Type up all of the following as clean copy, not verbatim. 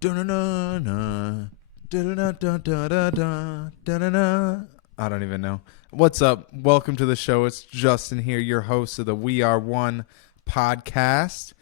Da-na-na-na. Da-da-da-da-da-da. Da-da-da. I don't even know. What's up? Welcome to the show. It's Justin here, your host of the We Are One podcast.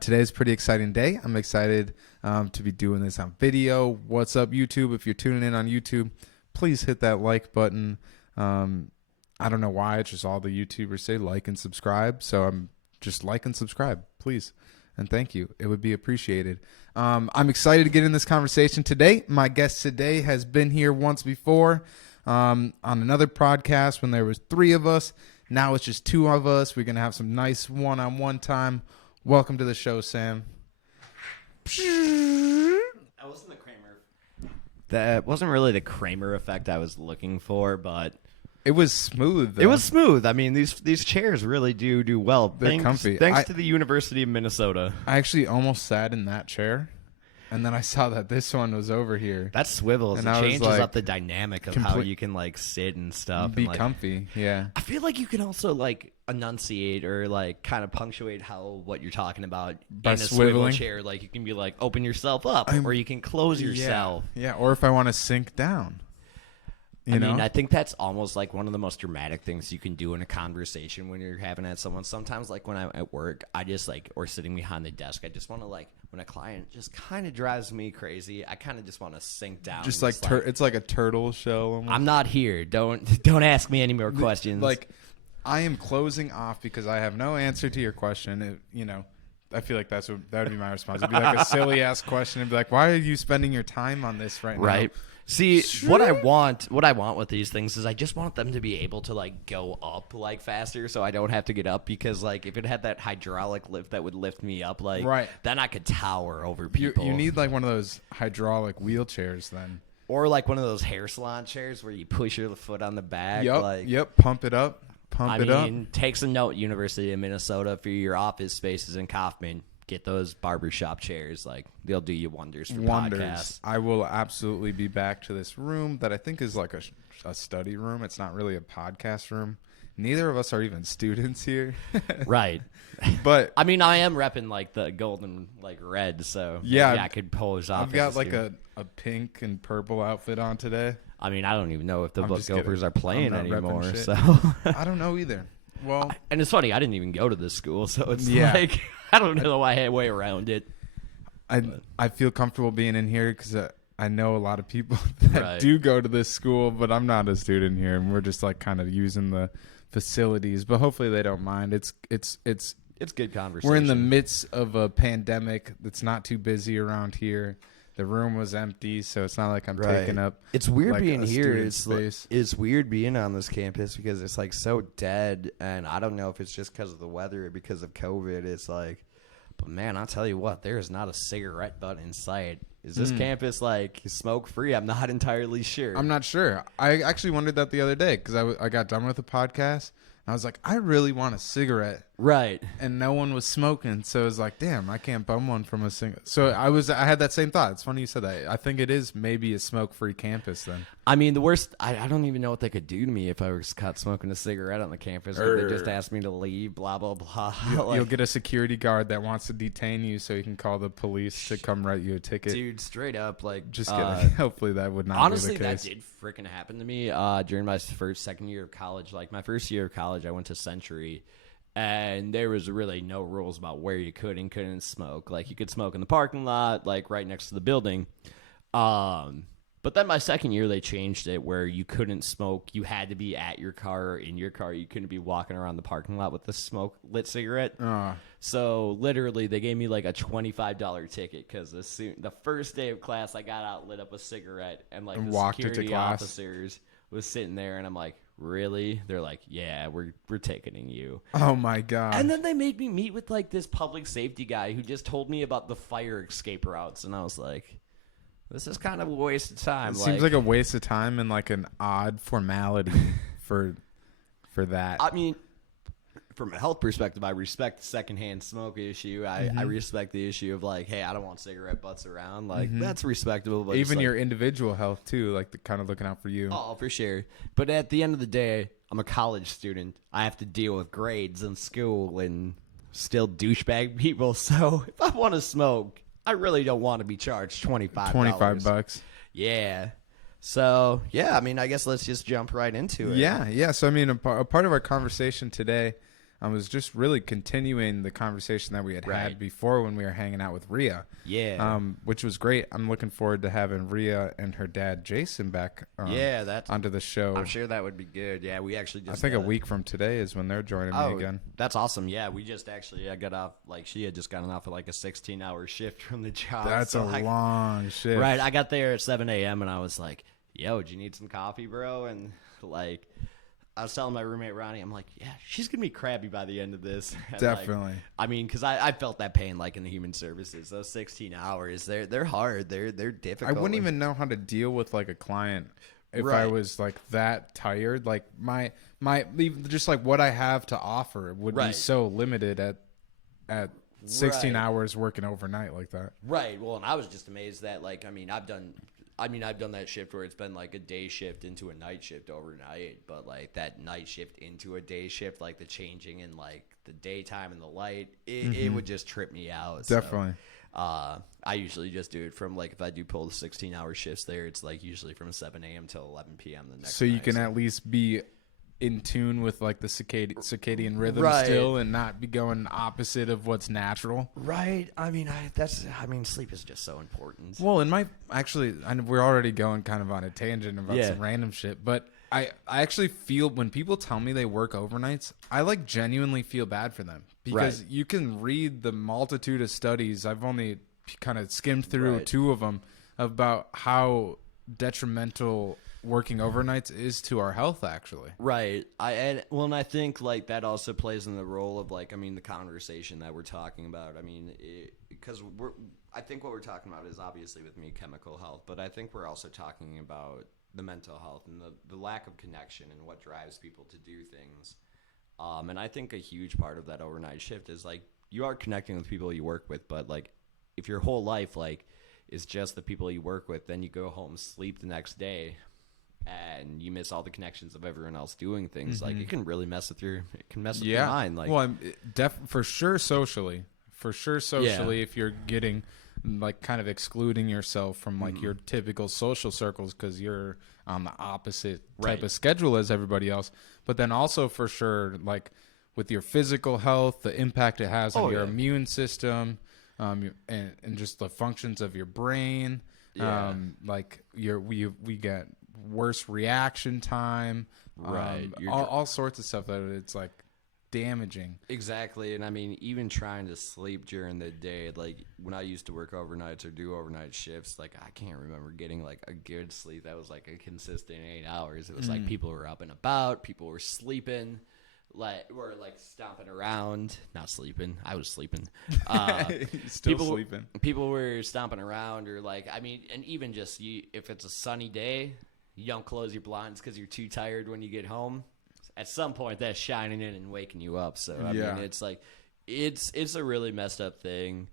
Today's a pretty exciting day. I'm excited to be doing this on video. What's up, YouTube? If you're tuning in on YouTube, please hit that like button. I don't know why. It's just all the YouTubers say like and subscribe. So I'm just like and subscribe, please. And thank you. It would be appreciated. I'm excited to get in this conversation today. My guest today has been here once before on another podcast when there was 3 of us. Now it's just 2 of us. We're going to have some nice one-on-one time. Welcome to the show, Sam. That wasn't the Kramer. That wasn't really the Kramer effect I was looking for, but it was smooth, though. It was smooth. I mean, these chairs really do well. They're comfy. Thanks to the University of Minnesota. I actually almost sat in that chair, and then I saw that this one was over here. That swivels. And it I was changes like, up the dynamic of how you can like sit and stuff. Be and, like, comfy, yeah. I feel like you can also like enunciate or like kind of punctuate what you're talking about by in a swivel swiveling chair. Like you can be like open yourself up, or you can close yourself. Yeah, or if I want to sink down. I mean, I think that's almost like one of the most dramatic things you can do in a conversation when you're having at someone. Sometimes, like when I'm at work, I just like, or sitting behind the desk, I just want to like, when a client just kind of drives me crazy, I kind of just want to sink down. Just like, it's like a turtle shell. Almost. I'm not here. Don't ask me any more questions. Like, I am closing off because I have no answer to your question. I feel like that would be my response. It'd be like a silly ass question and be like, why are you spending your time on this right now? Right. See, what I want with these things is I just want them to be able to like go up like faster, so I don't have to get up, because like if it had that hydraulic lift that would lift me up, like then I could tower over people. You need like one of those hydraulic wheelchairs then, or like one of those hair salon chairs where you push your foot on the back. Yep. Pump it up. I mean, takes a note, University of Minnesota, for your office spaces in Kaufman. Get those barbershop chairs. Like, they'll do you wonders for podcasts. I will absolutely be back to this room that I think is like a study room. It's not really a podcast room. Neither of us are even students here. Right. But I mean, I am repping like the golden like red, so yeah, I could pose off. I've got like a pink and purple outfit on today. I mean, I don't even know if the book Gophers are playing anymore. So I don't know either. Well, and it's funny, I didn't even go to this school, so it's like I don't know my way around it. I feel comfortable being in here because I know a lot of people that do go to this school, but I'm not a student here, and we're just like kind of using the facilities. But hopefully they don't mind. It's good conversation. We're in the midst of a pandemic that's not too busy around here. The room was empty, so it's not like I'm taking up. It's weird like being here. It's weird being on this campus because it's like so dead, and I don't know if it's just because of the weather or because of COVID. It's like, but man, I'll tell you what, there is not a cigarette butt in sight. Is this campus like smoke free? I'm not entirely sure. I'm not sure. I actually wondered that the other day because I got done with the podcast. I was like, I really want a cigarette. Right. And no one was smoking. So it was like, damn, I can't bum one from a single. So I had that same thought. It's funny you said that. I think it is maybe a smoke-free campus then. I mean, the worst, I don't even know what they could do to me if I was caught smoking a cigarette on the campus. Could they just ask me to leave, blah, blah, blah. You'll get a security guard that wants to detain you so he can call the police to come write you a ticket. Dude, straight up, like. Just kidding. Hopefully that would not honestly, be the case. That did freaking happen to me during my second year of college. Like, my first year of college, I went to Century. And there was really no rules about where you could and couldn't smoke. Like, you could smoke in the parking lot, like, right next to the building. But then my second year, they changed it where you couldn't smoke. You had to be at your car or in your car. You couldn't be walking around the parking lot with a lit cigarette. So, literally, they gave me, like, a $25 ticket because the first day of class, I got out, lit up a cigarette, and, like, the security officers was sitting there, and I'm like, really? They're like, yeah, we're ticketing you. Oh my god. And then they made me meet with like this public safety guy who just told me about the fire escape routes, and I was like, this is kind of a waste of time. It seems like a waste of time and like an odd formality for that. I mean, from a health perspective, I respect the secondhand smoke issue. I respect the issue of like, hey, I don't want cigarette butts around. Like, that's respectable. But even like, your individual health too, like the kind of looking out for you. Oh, for sure. But at the end of the day, I'm a college student. I have to deal with grades in school and still douchebag people. So if I want to smoke, I really don't want to be charged $25. $25. Yeah. So, yeah, I mean, I guess let's just jump right into it. Yeah. So, I mean, a part of our conversation today was just really continuing the conversation that we had before when we were hanging out with Rhea. Yeah. Which was great. I'm looking forward to having Rhea and her dad, Jason, back onto the show. I'm sure that would be good. Yeah, we actually just... I think a week from today is when they're joining me again. That's awesome. Yeah, we just actually... I got off... Like, she had just gotten off of, like, a 16-hour shift from the job. That's a long shift. Right. I got there at 7 a.m. and I was like, yo, do you need some coffee, bro? And, like... I was telling my roommate, Ronnie, I'm like, yeah, she's going to be crabby by the end of this. And definitely. Like, I mean, because I felt that pain, like, in the human services. Those 16 hours, they're hard. They're difficult. I wouldn't even know how to deal with, like, a client if I was, like, that tired. Like, my just, like, what I have to offer would be so limited at 16 hours working overnight like that. Right. Well, and I was just amazed that, like, I've done that shift where it's been like a day shift into a night shift overnight, but like that night shift into a day shift, like the changing in like the daytime and the light, it would just trip me out. Definitely. So, I usually just do it from like, if I do pull the 16-hour shifts there, it's like usually from 7 a.m. till 11 p.m. the next So you night, can at least be in tune with like the circadian rhythm still and not be going opposite of what's natural. Right. I mean, sleep is just so important. Well, we're already going kind of on a tangent about some random shit, but I actually feel when people tell me they work overnights, I like genuinely feel bad for them because you can read the multitude of studies. I've only kind of skimmed through 2 of them about how detrimental working overnights is to our health, actually. Right. And I think like that also plays in the role of like, the conversation that we're talking about. Because I think what we're talking about is obviously with me chemical health, but I think we're also talking about the mental health and the lack of connection and what drives people to do things. And I think a huge part of that overnight shift is like you are connecting with people you work with, but like if your whole life like is just the people you work with, then you go home, sleep the next day, and you miss all the connections of everyone else doing things. Like it can really mess with your mind. Like, well, for sure socially, if you're getting like kind of excluding yourself from like your typical social circles because you're on the opposite type of schedule as everybody else. But then also for sure, like with your physical health, the impact it has on your immune system, and just the functions of your brain. Like we get worse reaction time, all sorts of stuff that it's like damaging. Exactly. And even trying to sleep during the day, like when I used to work overnights or do overnight shifts, like I can't remember getting like a good sleep that was like a consistent 8 hours. It was like people were up and about, people were sleeping, were stomping around, not sleeping. I was sleeping. Sleeping. People were stomping around, or and even just if it's a sunny day, you don't close your blinds because you're too tired when you get home. At some point, that's shining in and waking you up. So it's like it's a really messed up thing.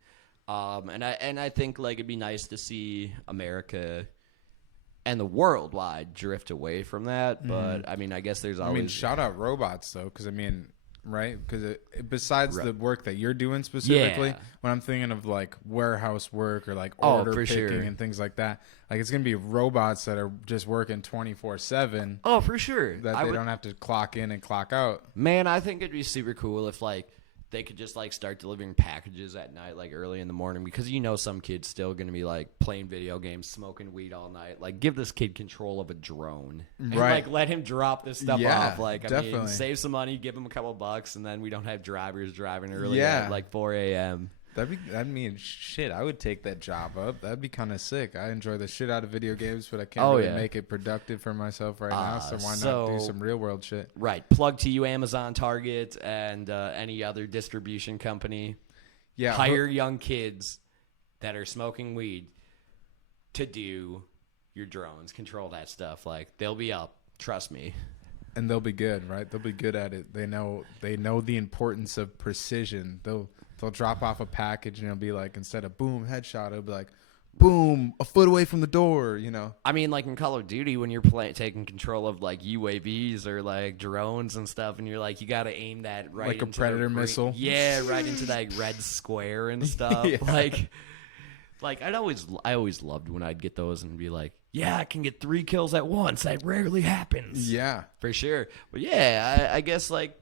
And I think it'd be nice to see America and the worldwide drift away from that. But I guess there's always shout out robots though, because right? Because besides the work that you're doing specifically, when I'm thinking of like warehouse work or like order picking and things like that, like it's gonna be robots that are just working 24/7. Oh, for sure. That they don't have to clock in and clock out. Man, I think it'd be super cool if they could just start delivering packages at night, early in the morning, because some kid's still gonna be playing video games, smoking weed all night. Give this kid control of a drone, and let him drop this stuff off. Definitely. Save some money, give him a couple bucks, and then we don't have drivers driving early at 4 a.m. Shit, I would take that job up. That'd be kind of sick. I enjoy the shit out of video games, but I can't really make it productive for myself right now, so why not do some real world shit? Right. Plug to you, Amazon, Target, and any other distribution company. Yeah. Hire young kids that are smoking weed to do your drones, control that stuff. They'll be up. Trust me. And they'll be good, right? They'll be good at it. They know the importance of precision. They'll drop off a package and it'll be instead of boom headshot, it'll be boom a foot away from the door. In Call of Duty, when you're taking control of UAVs or drones and stuff, and you're you gotta aim that right into a predator missile. Yeah, right into that red square and stuff. Like I always loved when I'd get those and be like, yeah, I can get 3 kills at once. That rarely happens. Yeah, for sure. But yeah, I guess like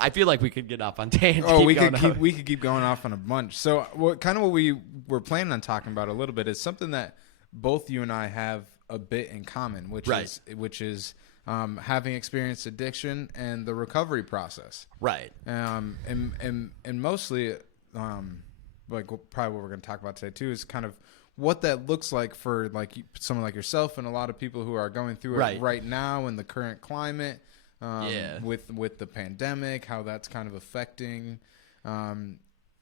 I feel like we could get off on tangents. Oh, we could keep going off on a bunch. So what we were planning on talking about a little bit is something that both you and I have a bit in common, which is having experienced addiction and the recovery process. Right. And mostly, like probably what we're going to talk about today too is kind of what that looks like for like someone like yourself and a lot of people who are going through it right now in the current climate. With the pandemic, how that's kind of affecting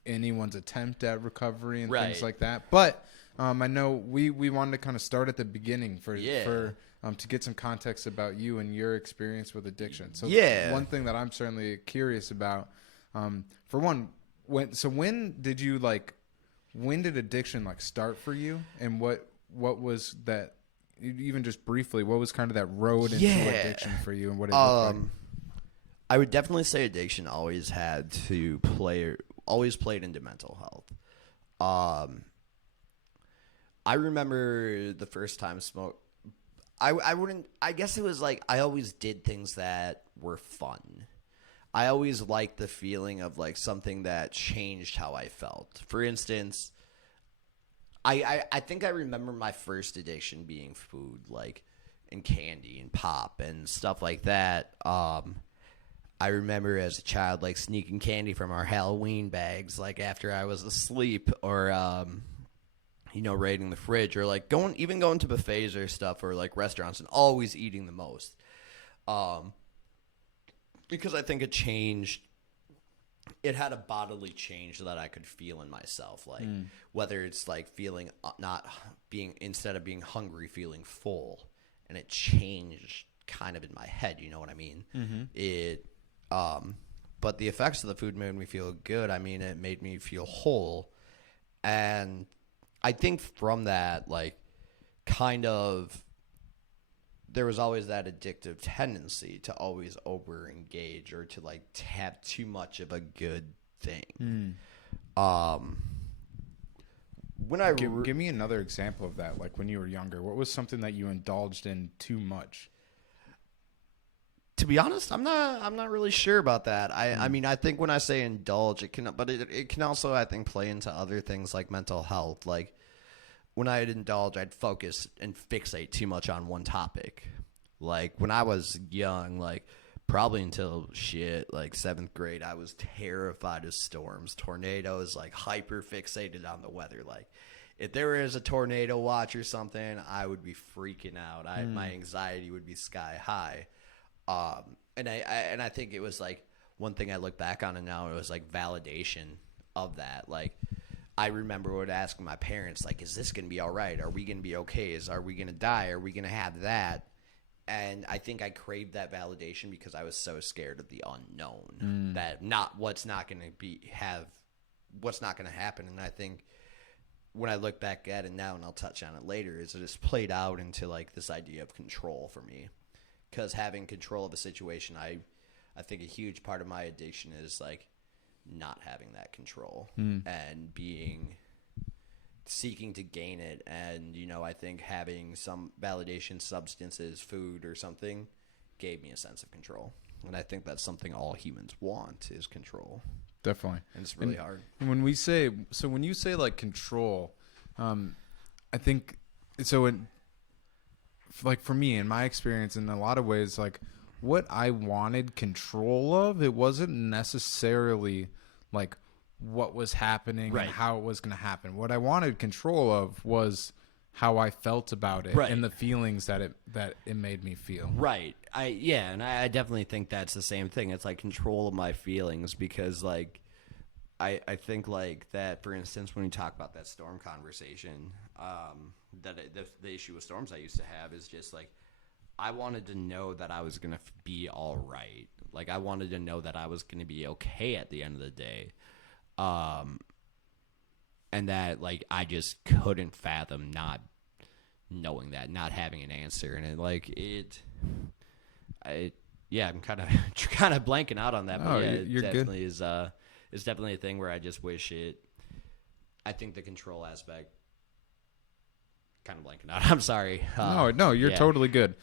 anyone's attempt at recovery and things like that. But I know we wanted to kind of start at the beginning to get some context about you and your experience with addiction. So one thing that I'm certainly curious about, for one, when did addiction like start for you, and what was that? Even just briefly, what was kind of that road into addiction for you, and what it looked like? I would definitely say addiction always played into mental health. I remember the first time I guess it was like I always did things that were fun. I always liked the feeling of like something that changed how I felt. For instance, I think I remember my first addiction being food, like, and candy and pop and stuff like that. I remember as a child, like, sneaking candy from our Halloween bags, like, after I was asleep, or, raiding the fridge, or, like, going to buffets or stuff, or, like, restaurants, and always eating the most. Because I think it changed. It had a bodily change that I could feel in myself, like whether it's like feeling instead of being hungry, feeling full, and it changed kind of in my head. You know what I mean? Mm-hmm. But the effects of the food made me feel good. I mean, it made me feel whole, and I think from that, like, kind of, there was always that addictive tendency to always over engage or to like have too much of a good thing. When I give me another example of that, like when you were younger, what was something that you indulged in too much? To be honest, I'm not really sure about that. I mean, I think when I say indulge, it can also, I think, play into other things like mental health. Like, when I'd indulge, I'd focus and fixate too much on one topic. Like, when I was young, like, probably until like 7th grade, I was terrified of storms, tornadoes, like, hyper fixated on the weather. Like, if there was a tornado watch or something, I would be freaking out. My anxiety would be sky high. And I think it was like one thing I look back on, and now it was like validation of that. Like, I remember asking my parents, like, is this going to be all right? Are we going to be okay? Are we going to die? Are we going to have that? And I think I craved that validation because I was so scared of the unknown, that what's not going to happen. And I think when I look back at it now, and I'll touch on it later, is it just played out into like this idea of control for me. Because having control of a situation, I think a huge part of my addiction is like not having that control and seeking to gain it. And, I think having some validation substances, food or something, gave me a sense of control. And I think that's something all humans want, is control. Definitely. And it's really hard. And when you say like control, I think so. Like for me, in my experience, in a lot of ways, like what I wanted control of, it wasn't necessarily like what was happening and how it was going to happen. What I wanted control of was how I felt about it and the feelings that it made me feel. Right. And I definitely think that's the same thing. It's like control of my feelings, because like I think like that, for instance, when you talk about that storm conversation, the issue with storms I used to have is just like, I wanted to know that I was going to be all right. Like, I wanted to know that I was going to be okay at the end of the day. And that, like, I just couldn't fathom not knowing that, not having an answer. And it, like, I'm kind of blanking out on that. But you're it definitely good. It's definitely a thing where I just wish it. I think the control aspect, kind of blanking out. I'm sorry. No, you're totally good.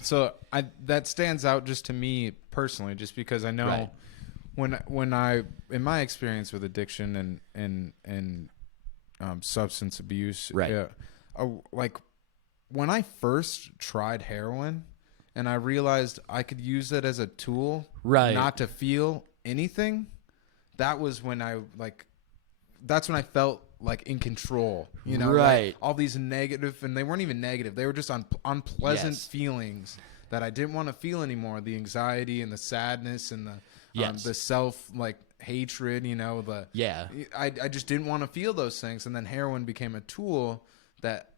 So that stands out just to me personally, just because I know when I in my experience with addiction and substance abuse, like when I first tried heroin, and I realized I could use it as a tool, not to feel anything. That was when that's when I felt like in control, like all these negative, and they weren't even negative. They were just unpleasant feelings that I didn't want to feel anymore. The anxiety and the sadness and the self hatred, I just didn't want to feel those things. And then heroin became a tool that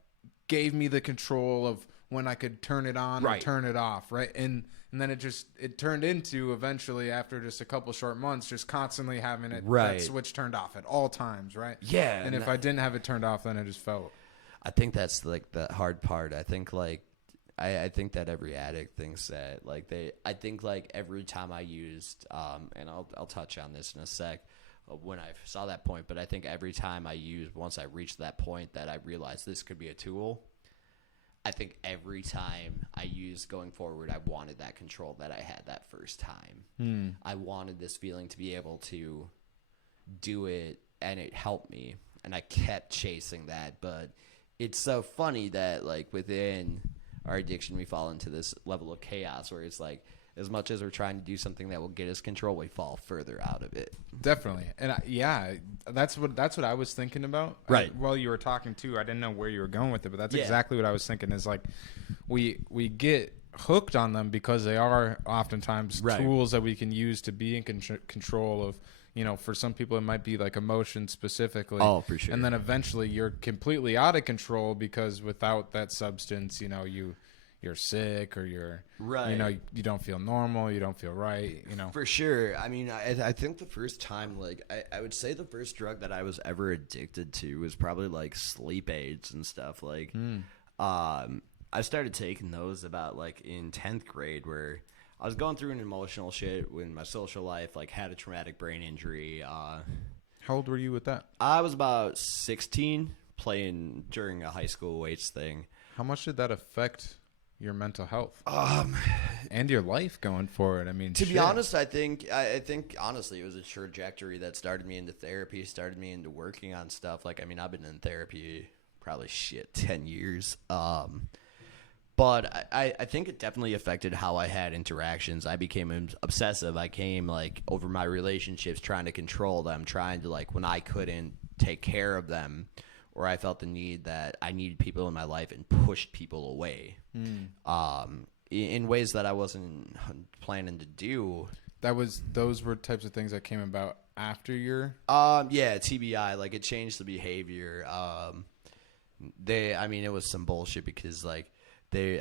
gave me the control of when I could turn it on or turn it off. Right. And then it turned into eventually, after just a couple short months, just constantly having that switch turned off at all times. Right. Yeah. And if I didn't have it turned off, then I just felt. I think that's like the hard part. I think I think that every addict thinks that I think every time I used, and I'll touch on this in a sec when I saw that point, but I think every time I used, once I reached that point that I realized this could be a tool, I think every time I used going forward, I wanted that control that I had that first time. I wanted this feeling to be able to do it, and it helped me, and I kept chasing that. But it's so funny that within our addiction, we fall into this level of chaos where it's as much as we're trying to do something that will get us control, we fall further out of it. Definitely. And that's what I was thinking about. Right. While you were talking too, I didn't know where you were going with it, but that's exactly what I was thinking is we get hooked on them because they are oftentimes tools that we can use to be in control of, for some people it might be emotion specifically. Oh, for sure. And then eventually you're completely out of control because without that substance, you're sick or you're you don't feel normal, you don't feel right, For sure. I mean, I think the first time, I would say the first drug that I was ever addicted to was probably sleep aids and stuff. I started taking those about in 10th grade, where I was going through an emotional shit in my social life, had a traumatic brain injury. How old were you with that? I was about 16, playing during a high school weights thing. How much did that affect your mental health and your life going forward? I mean, to be honest, I think honestly it was a trajectory that started me into therapy, started me into working on stuff. I've been in therapy probably 10 years. But I think it definitely affected how I had interactions. I became obsessive. I came over my relationships, trying to control them, trying to when I couldn't take care of them, or I felt the need that I needed people in my life and pushed people away in ways that I wasn't planning to do. Those were types of things that came about after your TBI, it changed the behavior. It was some bullshit because they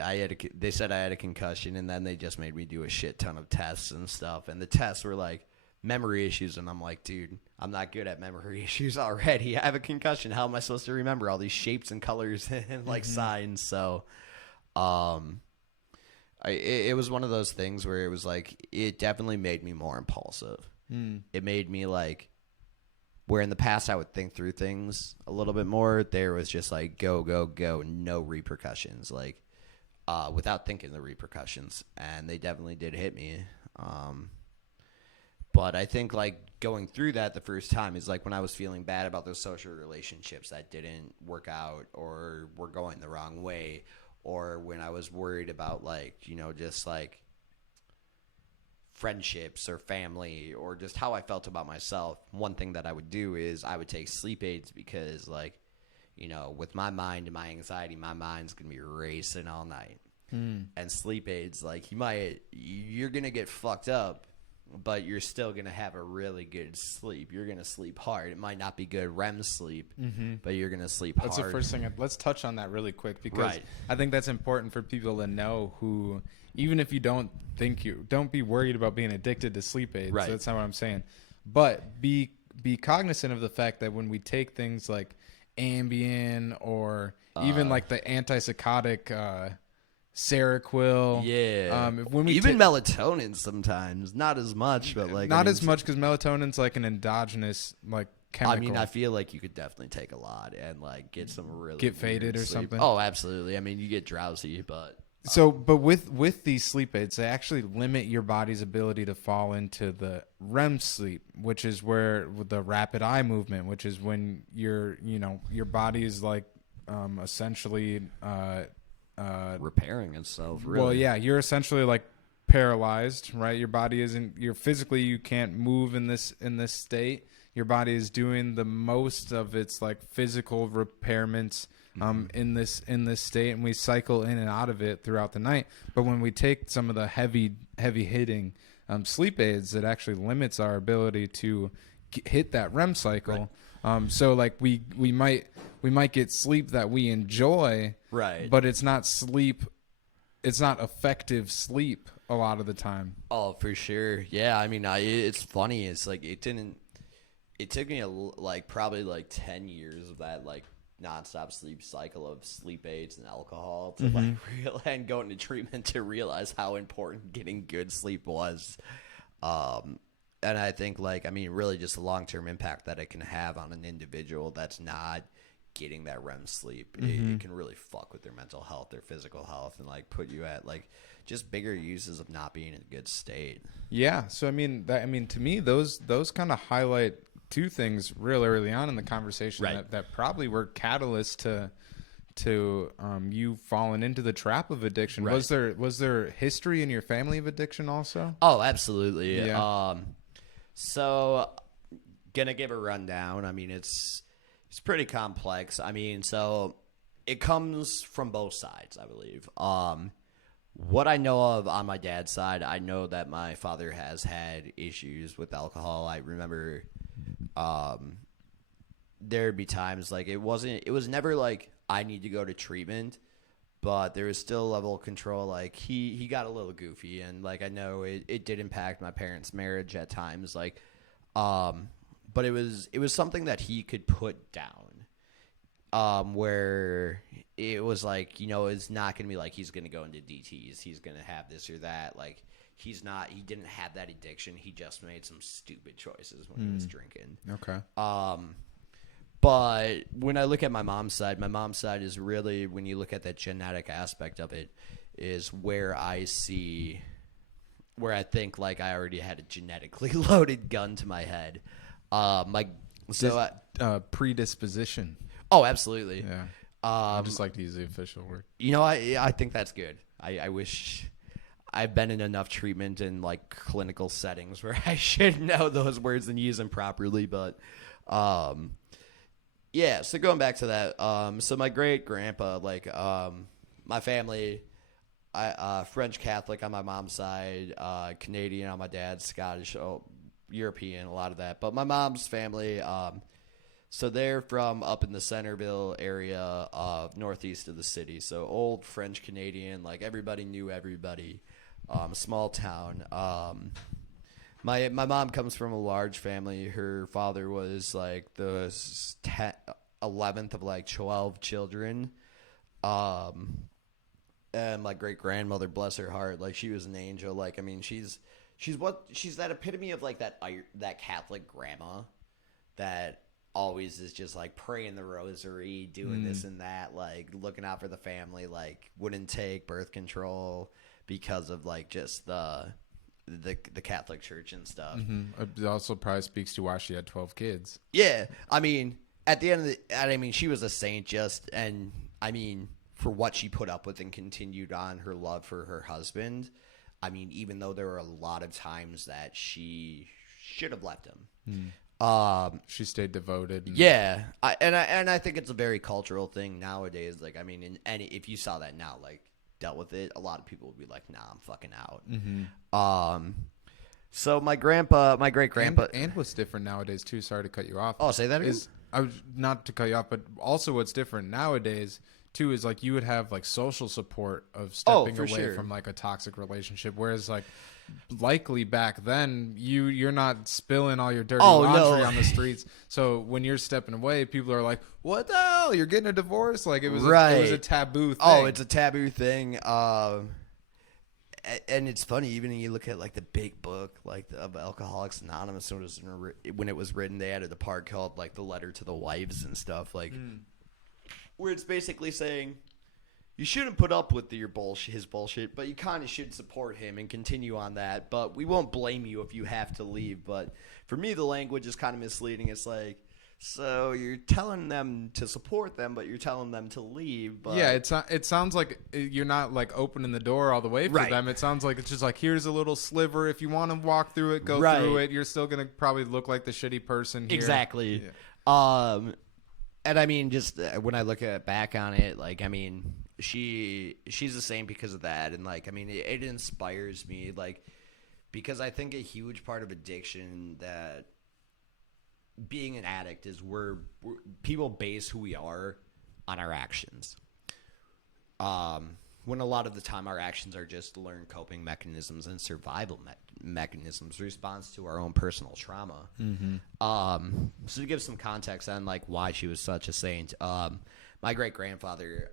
said I had a concussion, and then they just made me do a shit ton of tests and stuff, and the tests were memory issues, and I'm like, dude, I'm not good at memory issues already. I have a concussion. How am I supposed to remember all these shapes and colors and signs? So it was one of those things where it was it definitely made me more impulsive. It made me where in the past I would think through things a little bit more, there was just go, go, go, no repercussions, without thinking the repercussions, and they definitely did hit me. But I think going through that the first time is when I was feeling bad about those social relationships that didn't work out or were going the wrong way, or when I was worried about just friendships or family, or just how I felt about myself. One thing that I would do is I would take sleep aids because with my mind and my anxiety, my mind's gonna be racing all night. And sleep aids, you're gonna get fucked up, but you're still going to have a really good sleep. You're going to sleep hard. It might not be good REM sleep, but you're going to sleep hard. That's the first thing. Let's touch on that really quick, because I think that's important for people to know, who, even if you don't be worried about being addicted to sleep aids. Right. That's not what I'm saying. But be cognizant of the fact that when we take things like Ambien or even the antipsychotic Seroquel. When we even melatonin sometimes, not as much, but not as much, because melatonin's an endogenous chemical. I mean, I feel like you could definitely take a lot and like get some really Get faded weird or sleep. something? Oh, absolutely. I mean, you get drowsy, but So, but with these sleep aids, they actually limit your body's ability to fall into the REM sleep, which is where with the rapid eye movement, which is when your body is like essentially repairing itself. Really. well, yeah, you're essentially like paralyzed, right? Your body isn't. You're physically you can't move in this state. Your body is doing the most of its like physical repairments in this state, and we cycle in and out of it throughout the night. But when we take some of the heavy hitting sleep aids, it actually limits our ability to hit that REM cycle. Right. So like we might get sleep that we enjoy, right? But it's not sleep. It's not effective sleep a lot of the time. Oh, for sure. Yeah, I mean, it's funny. It's like it took me probably like 10 years of that like nonstop sleep cycle of sleep aids and alcohol to and going to treatment to realize how important getting good sleep was. And I think really just the long-term impact that it can have on an individual that's not getting that REM sleep. It can really fuck with their mental health, their physical health, and like put you at like just bigger uses of not being in a good state. Yeah. So I mean to me those kind of highlight two things real early on in the conversation that probably were catalysts to you falling into the trap of addiction. Right. Was there history in your family of addiction also? Oh, absolutely. Yeah. So gonna give a rundown. I mean, it's pretty complex. I mean, so it comes from both sides, I believe. What I know of on my dad's side, I know that my father has had issues with alcohol. I remember there'd be times like it was never like I need to go to treatment, but there was still a level of control. Like he got a little goofy, and like I know it did impact my parents' marriage at times, like but it was something that he could put down, where it was like, it's not gonna be like he's gonna go into DTs, he's gonna have this or that. Like he didn't have that addiction. He just made some stupid choices when he was drinking. Okay. But when I look at my mom's side is really, when you look at that genetic aspect of it, is where I think like I already had a genetically loaded gun to my head. Predisposition. Oh, absolutely. Yeah. I just like to use the official word. I think that's good. I wish I've been in enough treatment in like clinical settings where I should know those words and use them properly. But yeah, so going back to that, so my great grandpa, like my family, French Catholic on my mom's side, Canadian on my dad's, Scottish, European, a lot of that. But my mom's family, so they're from up in the Centerville area of northeast of the city. So old French Canadian, like everybody knew everybody. Small town. My mom comes from a large family. Her father was like the 11th of like 12 children. And my great grandmother, bless her heart, like she was an angel. Like, I mean, she's that epitome of like that Catholic grandma that always is just like praying the rosary, doing this and that, like looking out for the family, like wouldn't take birth control because of like just the Catholic Church and stuff. It also probably speaks to why she had 12 kids. Yeah, I mean, at the end of she was a saint, and I mean, for what she put up with and continued on her love for her husband. I mean, even though there were a lot of times that she should have left him. She stayed devoted. Yeah, I think it's a very cultural thing nowadays. Like, I mean, if you saw that now, like dealt with it, a lot of people would be like, "Nah, I'm fucking out." So my great grandpa, and what's different nowadays too. Sorry to cut you off. Oh, say that again. I was not to cut you off, but also what's different nowadays too is like you would have like social support of stepping away from like a toxic relationship, whereas like likely back then you're not spilling all your dirty laundry on the streets. So when you're stepping away, people are like, "What the hell? You're getting a divorce?" Like it was it was a taboo thing. Oh, it's a taboo thing. and it's funny, even when you look at like the big book like of Alcoholics Anonymous, when it was written, they added a part called like the letter to the wives and stuff, like where it's basically saying you shouldn't put up with his bullshit, but you kind of should support him and continue on that. But we won't blame you if you have to leave. But for me, the language is kind of misleading. It's like, so you're telling them to support them, but you're telling them to leave. But yeah, it sounds like you're not like opening the door all the way for them. It sounds like it's just like, here's a little sliver. If you want to walk through it, go through it. You're still gonna probably look like the shitty person here. Exactly. Yeah. And I mean, just when I look back on it, like, I mean, she's the same because of that, and like, I mean, it inspires me, like, because I think a huge part of addiction, that being an addict, is where people base who we are on our actions. When a lot of the time our actions are just learned coping mechanisms and survival mechanisms, response to our own personal trauma. So to give some context on like why she was such a saint, my great grandfather,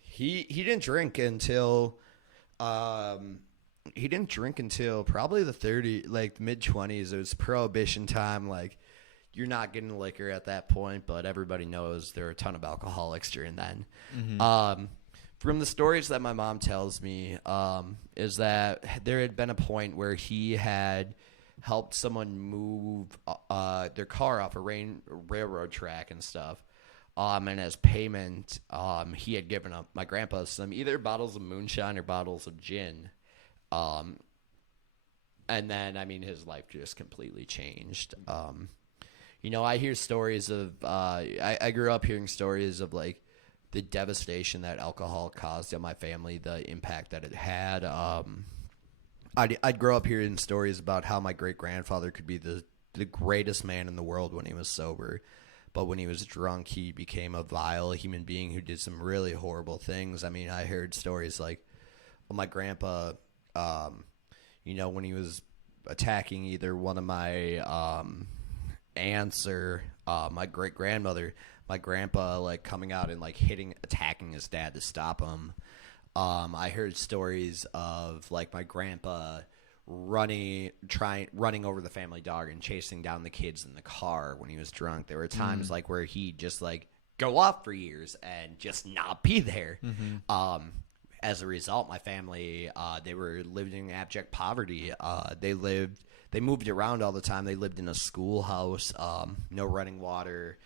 he didn't drink until probably the mid-20s. It was Prohibition time. Like, you're not getting liquor at that point, but everybody knows there were a ton of alcoholics during then. From the stories that my mom tells me, is that there had been a point where he had helped someone move their car off a railroad track and stuff. And as payment, he had given up my grandpa some either bottles of moonshine or bottles of gin. And then, I mean, his life just completely changed. You know, I hear stories of, I grew up hearing stories of like the devastation that alcohol caused on my family, the impact that it had. I'd grow up hearing stories about how my great grandfather could be the greatest man in the world when he was sober. But when he was drunk, he became a vile human being who did some really horrible things. I mean, I heard stories like, well, my grandpa, you know, when he was attacking either one of my aunts or my great-grandmother, my grandpa, like, coming out and, like, attacking his dad to stop him. I heard stories of, like, my grandpa running over the family dog and chasing down the kids in the car when he was drunk. There were times like where he'd just like go off for years and just not be there. As a result, my family, they were living in abject poverty. They moved around all the time. They lived in a schoolhouse, no running water.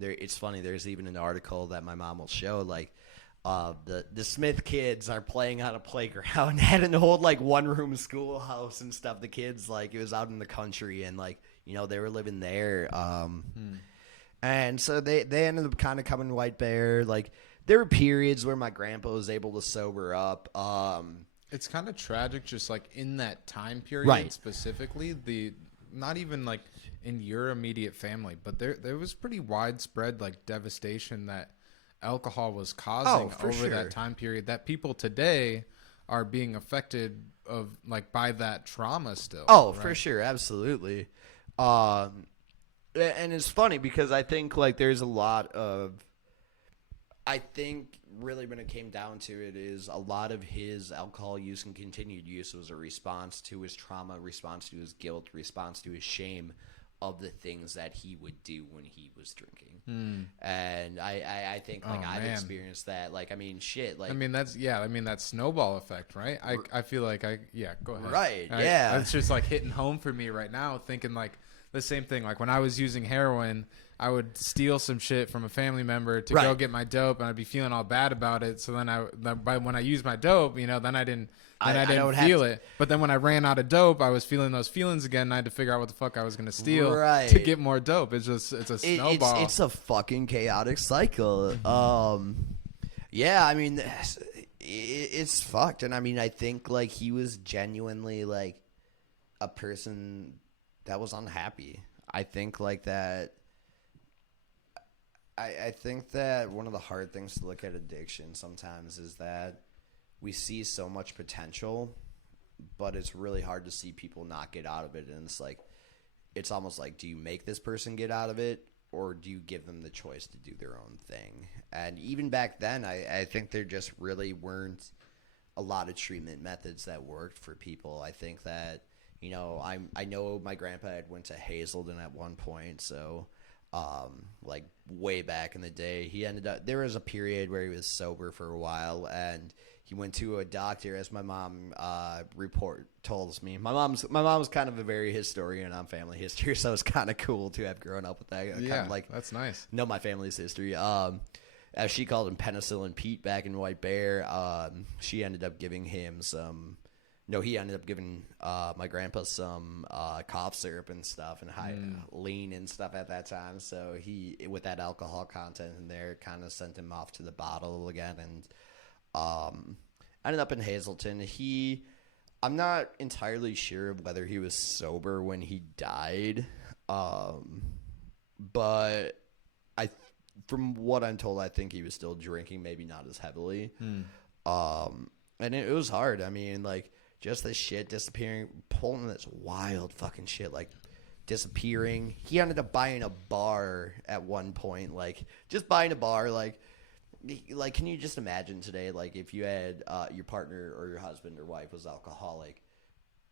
It's funny, there's even an article that my mom will show, like, the Smith kids are playing on a playground, had an old like one-room schoolhouse and stuff. The kids, like, it was out in the country, and like, you know, they were living there. And so they ended up kind of coming White Bear. Like, there were periods where my grandpa was able to sober up. It's kind of tragic, just like in that time period specifically. Not even like in your immediate family, but there was pretty widespread like devastation that alcohol was causing over that time period, that people today are being affected of like by that trauma still. Right? For sure. Absolutely. And it's funny because I think like there's a lot of, I think really when it came down to it is a lot of his alcohol use and continued use was a response to his trauma, response to his guilt, response to his shame of the things that he would do when he was drinking. And I think like I've experienced that. Like, I mean, shit. Like, I mean, that snowball effect, right? I feel like go ahead. Right. It's just like hitting home for me right now, thinking like the same thing. Like when I was using heroin, I would steal some shit from a family member to go get my dope, and I'd be feeling all bad about it. So then when I used my dope, you know, then I didn't feel it. But then when I ran out of dope, I was feeling those feelings again, and I had to figure out what the fuck I was going to steal to get more dope. It's a snowball. It's a fucking chaotic cycle. Yeah, I mean, it's fucked. And I mean, I think like he was genuinely like a person that was unhappy. I think like that. I think that one of the hard things to look at addiction sometimes is that we see so much potential, but it's really hard to see people not get out of it. And it's like, it's almost like, do you make this person get out of it, or do you give them the choice to do their own thing? And even back then, I think there just really weren't a lot of treatment methods that worked for people. I think that, you know, I know my grandpa had went to Hazelden at one point, so like way back in the day, he ended up, there was a period where he was sober for a while, and he went to a doctor, as my mom told me. My mom's kind of a very historian on family history, so it's kind of cool to have grown up with that. Yeah, kind of like that's nice. Know my family's history. As she called him Penicillin Pete back in White Bear, she ended up giving him some. No, he ended up giving my grandpa some cough syrup and stuff and lean and stuff at that time. So he, with that alcohol content in there, kind of sent him off to the bottle again, and ended up in Hazleton. I'm not entirely sure of whether he was sober when he died, but from what I'm told, I think he was still drinking, maybe not as heavily. And it was hard. I mean, like, just this shit disappearing, pulling this wild fucking shit, like disappearing. He ended up buying a bar at one point, like just buying a bar. Like, can you just imagine today, like if you had your partner or your husband or wife was alcoholic,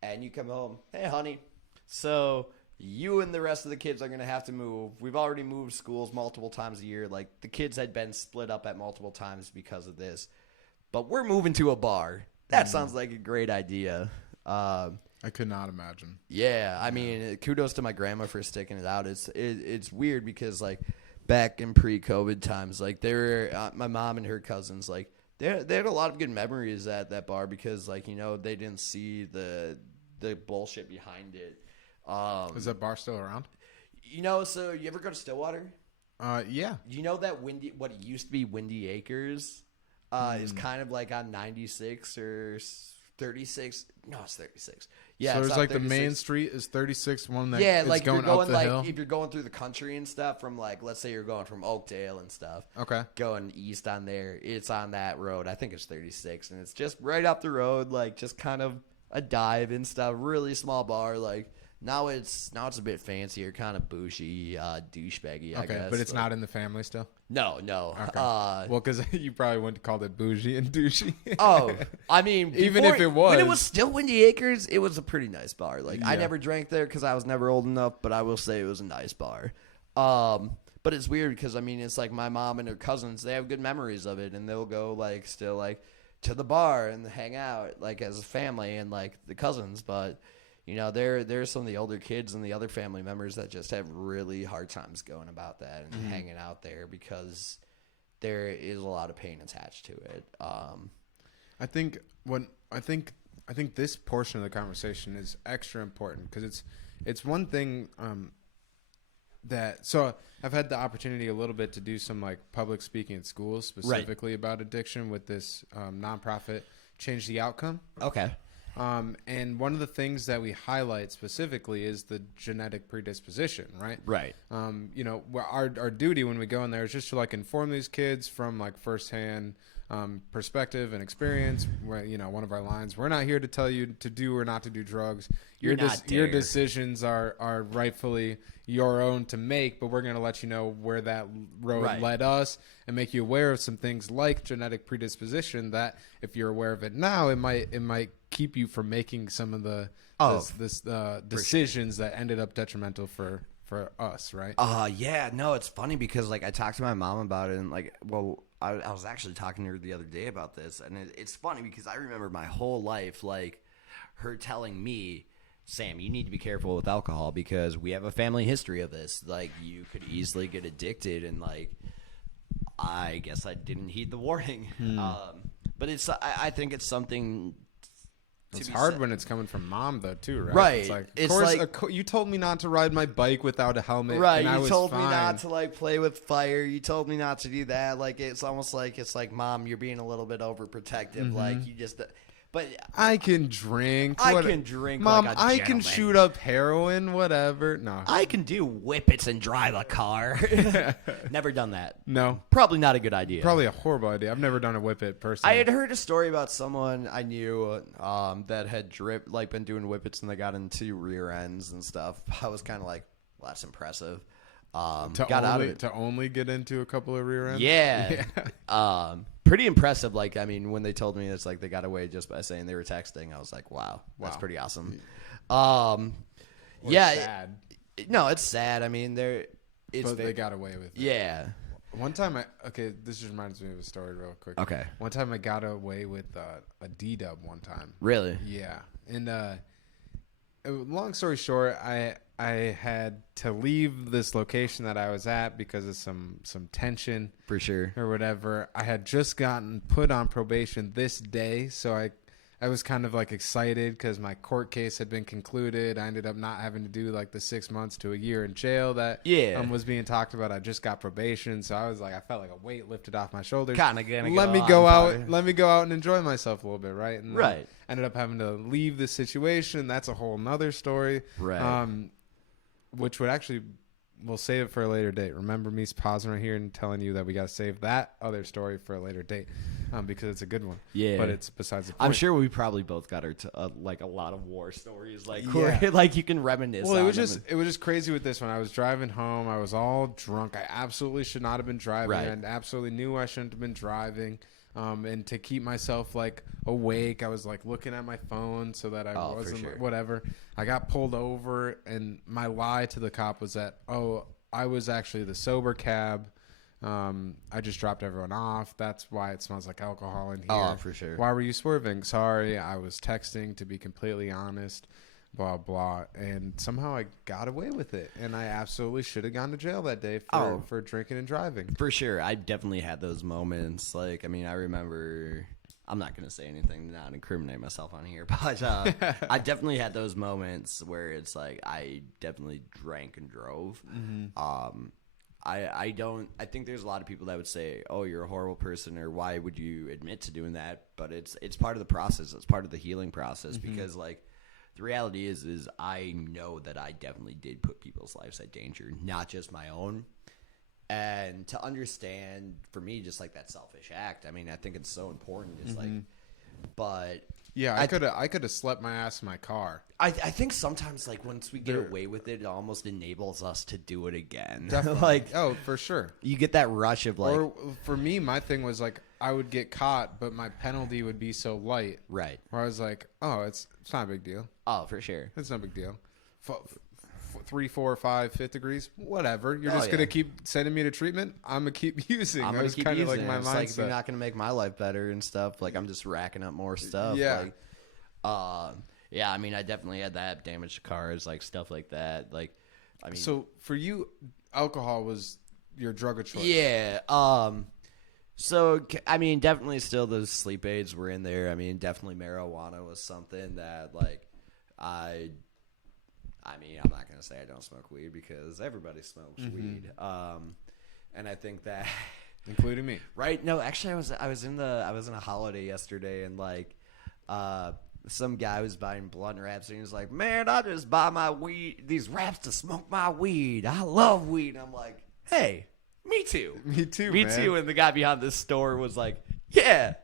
and you come home, hey honey, so you and the rest of the kids are gonna have to move. We've already moved schools multiple times a year. Like the kids had been split up at multiple times because of this, but we're moving to a bar. That sounds like a great idea. I could not imagine. Yeah, I mean, kudos to my grandma for sticking it out. It's weird because, like, back in pre-COVID times, like, they were, my mom and her cousins, like, they had a lot of good memories at that bar because, like, you know, they didn't see the bullshit behind it. Is that bar still around? You know, so you ever go to Stillwater? Yeah. You know that what used to be Windy Acres is kind of like on 96 or 36. No, it's 36. Yeah, so it's there's like 36. the main street is 36, one that yeah, is like going you're going up the like hill. if you're going through the country and stuff from, like, let's say you're going from Oakdale and stuff. Okay. Going east on there, it's on that road. I think it's 36, and it's just right up the road, like just kind of a dive and stuff. Really small bar, like. Now it's a bit fancier, kind of bougie, douchebaggy, I guess. But it's not in the family still? No. Okay. Well, because you probably wouldn't call it bougie and douchey. Oh, I mean, even if it was. When it was still Windy Acres, it was a pretty nice bar. Like, I Yeah. never drank there because I was never old enough, but I will say it was a nice bar. But it's weird because, I mean, it's like my mom and her cousins, they have good memories of it, and they'll go, like, still, like, to the bar and hang out, like, as a family and, like, the cousins, but... You know, there's some of the older kids and the other family members that just have really hard times going about that and hanging out there because there is a lot of pain attached to it. I think this portion of the conversation is extra important because it's one thing so I've had the opportunity a little bit to do some like public speaking at schools specifically about addiction with this nonprofit Change the Outcome. Okay. And one of the things that we highlight specifically is the genetic predisposition, right? Right. You know, our duty when we go in there is just to like inform these kids from like firsthand perspective and experience. Where, you know, one of our lines, we're not here to tell you to do or not to do drugs. Your decisions are rightfully your own to make, but we're going to let you know where that road led us and make you aware of some things like genetic predisposition that if you're aware of it now, it might keep you from making some of the decisions that ended up detrimental for us, right? Yeah, no, it's funny because like I talked to my mom about it and like, well, I was actually talking to her the other day about this, and it's funny because I remember my whole life, like her telling me, Sam, you need to be careful with alcohol because we have a family history of this. Like, you could easily get addicted, and like, I guess I didn't heed the warning. But I think it's something. It's hard when it's coming from mom, though, too, right? Right. It's like, It's of course, like- you told me not to ride my bike without a helmet. Right, and I you was told me fine. not to like play with fire. You told me not to do that. Like, it's almost like Mom, you're being a little bit overprotective. Like, you just. But I can drink. I can drink, Mom, like a I can gentleman. shoot up heroin, whatever. No. I can do whippets and drive a car. Never done that. No. Probably not a good idea. Probably a horrible idea. I've never done a whippet personally. I had heard a story about someone I knew that had been doing whippets and they got into rear ends and stuff. I was kind of like, well, that's impressive. Got out of it. To only get into a couple of rear ends. Yeah. Pretty impressive. Like, I mean, when they told me it's like they got away just by saying they were texting, I was like, wow, that's pretty awesome. Yeah. Sad. No, it's sad. I mean, But they got away with it. Yeah. One time, this just reminds me of a story real quick. Okay. One time I got away with a D-dub one time. Really? Yeah. And long story short, I had to leave this location that I was at because of some tension. For sure. Or whatever. I had just gotten put on probation this day, so I was kind of like excited because my court case had been concluded. I ended up not having to do like the 6 months to a year in jail that was being talked about. I just got probation, so I was like, I felt like a weight lifted off my shoulders. Kind of gonna let me go out and enjoy myself a little bit, right? And right. Ended up having to leave the situation. That's a whole nother story. Right. Which would actually, we'll save it for a later date. Remember me pausing right here and telling you that we got to save that other story for a later date. Because it's a good one. Yeah. But it's besides the point. I'm sure we probably both got like a lot of war stories. Like, where, like you can reminisce. Well, it was just crazy with this one. I was driving home. I was all drunk. I absolutely should not have been driving. Right. And absolutely knew I shouldn't have been driving. And to keep myself like awake, I was like looking at my phone so that I wasn't whatever. I got pulled over, and my lie to the cop was that, I was actually the sober cab. I just dropped everyone off. That's why it smells like alcohol in here. Oh, for sure. Why were you swerving? Sorry, I was texting, to be completely honest. Blah, blah. And somehow I got away with it. And I absolutely should have gone to jail that day for drinking and driving. For sure. I definitely had those moments. Like, I mean, I remember... I'm not going to say anything to not incriminate myself on here, but I definitely had those moments where it's like I definitely drank and drove. Mm-hmm. I think there's a lot of people that would say, oh, you're a horrible person, or why would you admit to doing that? But it's part of the process. It's part of the healing process, because like the reality is I know that I definitely did put people's lives at danger, not just my own. And to understand, for me, just like that selfish act, I mean, I think it's so important. It's like, but yeah, I could have slept my ass in my car. I think sometimes, like, once we get away with it, it almost enables us to do it again. Definitely. Like, oh, for sure. You get that rush of like. Or for me, my thing was like I would get caught, but my penalty would be so light. Right. Where I was like, oh, it's not a big deal. Oh, for sure. It's no big deal. 3, 4, 5, 5th degrees, whatever. You're just gonna keep sending me to treatment. I'm gonna keep using. I'm gonna keep using. Like my it's mindset. like, you're not gonna make my life better and stuff. Like, I'm just racking up more stuff. Yeah. Like, yeah. I mean, I definitely had that, damage to cars, like stuff like that. Like, I mean. So for you, alcohol was your drug of choice. Yeah. So I mean, definitely still those sleep aids were in there. I mean, definitely marijuana was something that like I mean, I'm not gonna say I don't smoke weed because everybody smokes weed, and I think that, including me, right? No, actually, I was in a holiday yesterday, and like, some guy was buying blunt wraps, and he was like, "Man, I just buy these wraps to smoke my weed. I love weed." And I'm like, "Hey, me too, me too, me man. too." And the guy behind this store was like, "Yeah."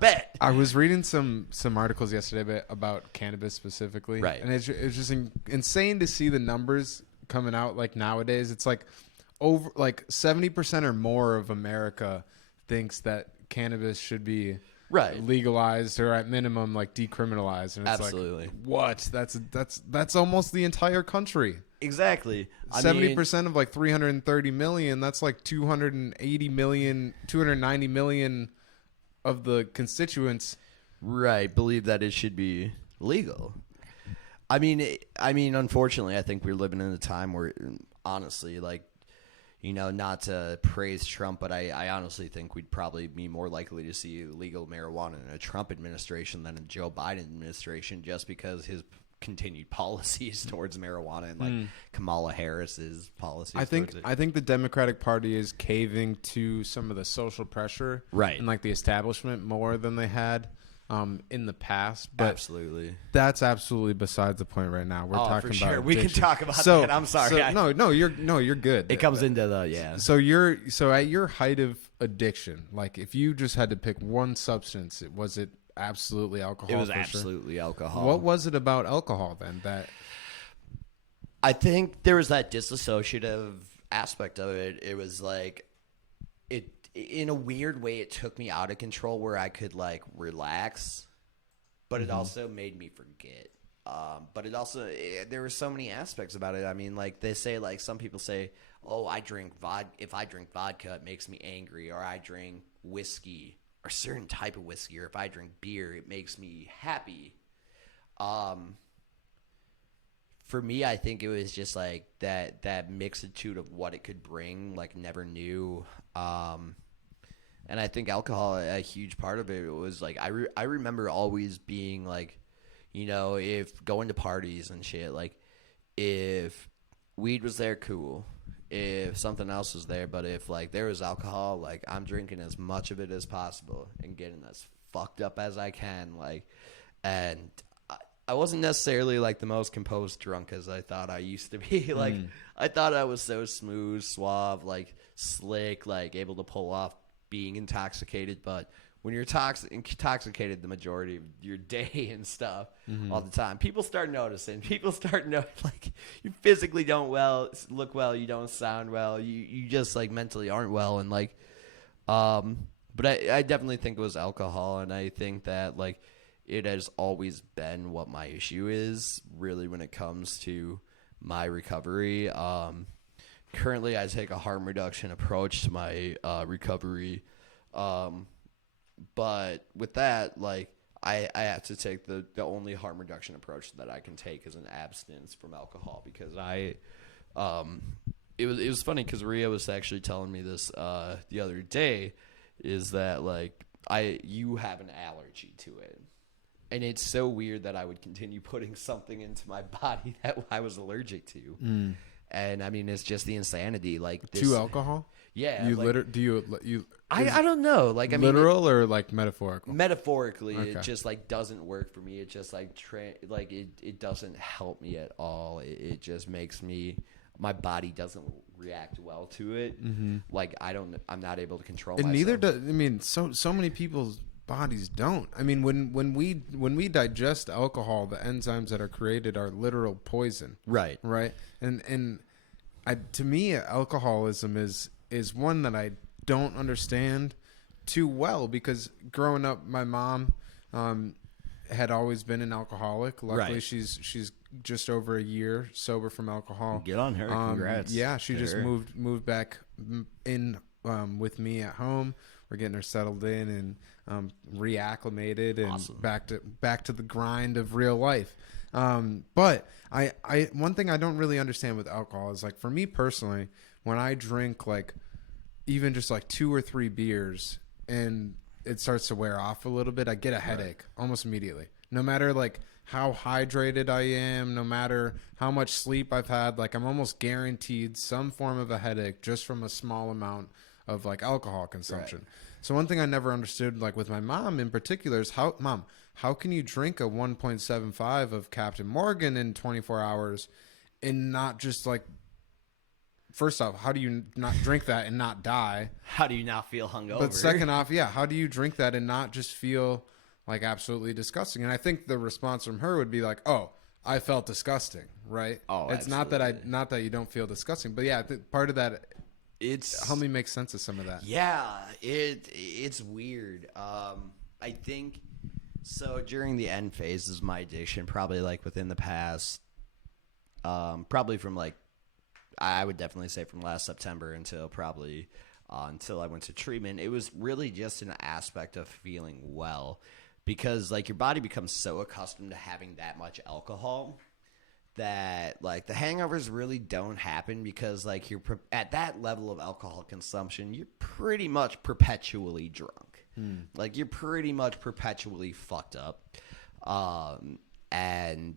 Bet. I was reading some articles yesterday about cannabis specifically, right? And it's just insane to see the numbers coming out. Like nowadays, it's like over like 70% or more of America thinks that cannabis should be legalized or at minimum like decriminalized. And it's absolutely like, what? That's almost the entire country. Exactly. 70% of like 330 million. That's like 280 million, 290 million. Of the constituents, believe that it should be legal. I mean, unfortunately, I think we're living in a time where, honestly, like, you know, not to praise Trump, but I honestly think we'd probably be more likely to see legal marijuana in a Trump administration than a Joe Biden administration, just because his continued policies towards marijuana and like Kamala Harris's policies. I think the Democratic Party is caving to some of the social pressure, and like the establishment more than they had in the past. But absolutely, that's absolutely besides the point right now. We're talking for sure. about we can talk about that. I'm sorry. You're good. It comes into the So at your height of addiction, like if you just had to pick one substance, was it absolutely alcohol? It was absolutely alcohol. What was it about alcohol then that? I think there was that dissociative aspect of it, it was like it in a weird way. It took me out of control where I could like relax, but it also made me forget. But it also there were so many aspects about it. I mean, like they say, like some people say, "Oh, I drink vodka. If I drink vodka, it makes me angry," or I drink whiskey, or a certain type of whiskey, or if I drink beer, it makes me happy. For me, I think it was just like that mixitude of what it could bring, like never knew. And I think alcohol, a huge part of it was like I remember always being like, you know, if going to parties and shit, like if weed was there, cool. If something else was there, but if like there was alcohol, like I'm drinking as much of it as possible and getting as fucked up as I can, like, and I wasn't necessarily like the most composed drunk as I thought I used to be. Like I thought I was so smooth, suave, like slick, like able to pull off being intoxicated, but when you're intoxicated the majority of your day and stuff all the time, people start noticing. People start like you physically don't look well, you don't sound well, you just like mentally aren't well, and like, but I definitely think it was alcohol, and I think that like it has always been what my issue is really when it comes to my recovery. Currently, I take a harm reduction approach to my recovery. But with that, like I have to take the only harm reduction approach that I can take is an abstinence from alcohol, because it was funny because Rhea was actually telling me this the other day, is that like you have an allergy to it. And it's so weird that I would continue putting something into my body that I was allergic to. And I mean, it's just the insanity. Like this, to alcohol? Yeah. You like, do you? I don't know. Like I mean, literal or like metaphorical? Metaphorically, Okay. it just like doesn't work for me. It just like it doesn't help me at all. It just makes my body doesn't react well to it. Like I'm not able to control And myself. neither does. I mean, so many people's bodies don't. I mean, when we digest alcohol, the enzymes that are created are literal poison. Right. And to me, alcoholism is one that I don't understand too well, because growing up, my mom had always been an alcoholic. Luckily, Right. she's just over a year sober from alcohol. Get on her. Congrats. Yeah, she to just her. moved back in with me at home. We're getting her settled in and reacclimated and Awesome. back to the grind of real life. But I one thing I don't really understand with alcohol is, like, for me personally, when I drink like even just like 2 or 3 beers and it starts to wear off a little bit, I get a headache almost immediately. No matter like how hydrated I am, no matter how much sleep I've had, like I'm almost guaranteed some form of a headache just from a small amount of like alcohol consumption. Right. So one thing I never understood, like with my mom in particular, is how can you drink a 1.75 of Captain Morgan in 24 hours and not just like, first off, how do you not drink that and not die? How do you not feel hungover? But second off, how do you drink that and not just feel like absolutely disgusting? And I think the response from her would be like, "Oh, I felt disgusting," right? Oh, it's absolutely. not that you don't feel disgusting, but yeah, part of that. It's Help me make sense of some of that. Yeah, it's weird. I think so. During the end phases of my addiction, probably like within the past, probably from like, I would definitely say from last September until probably until I went to treatment, it was really just an aspect of feeling well, because like your body becomes so accustomed to having that much alcohol that like the hangovers really don't happen, because like you're at that level of alcohol consumption, you're pretty much perpetually drunk. Like you're pretty much perpetually fucked up. And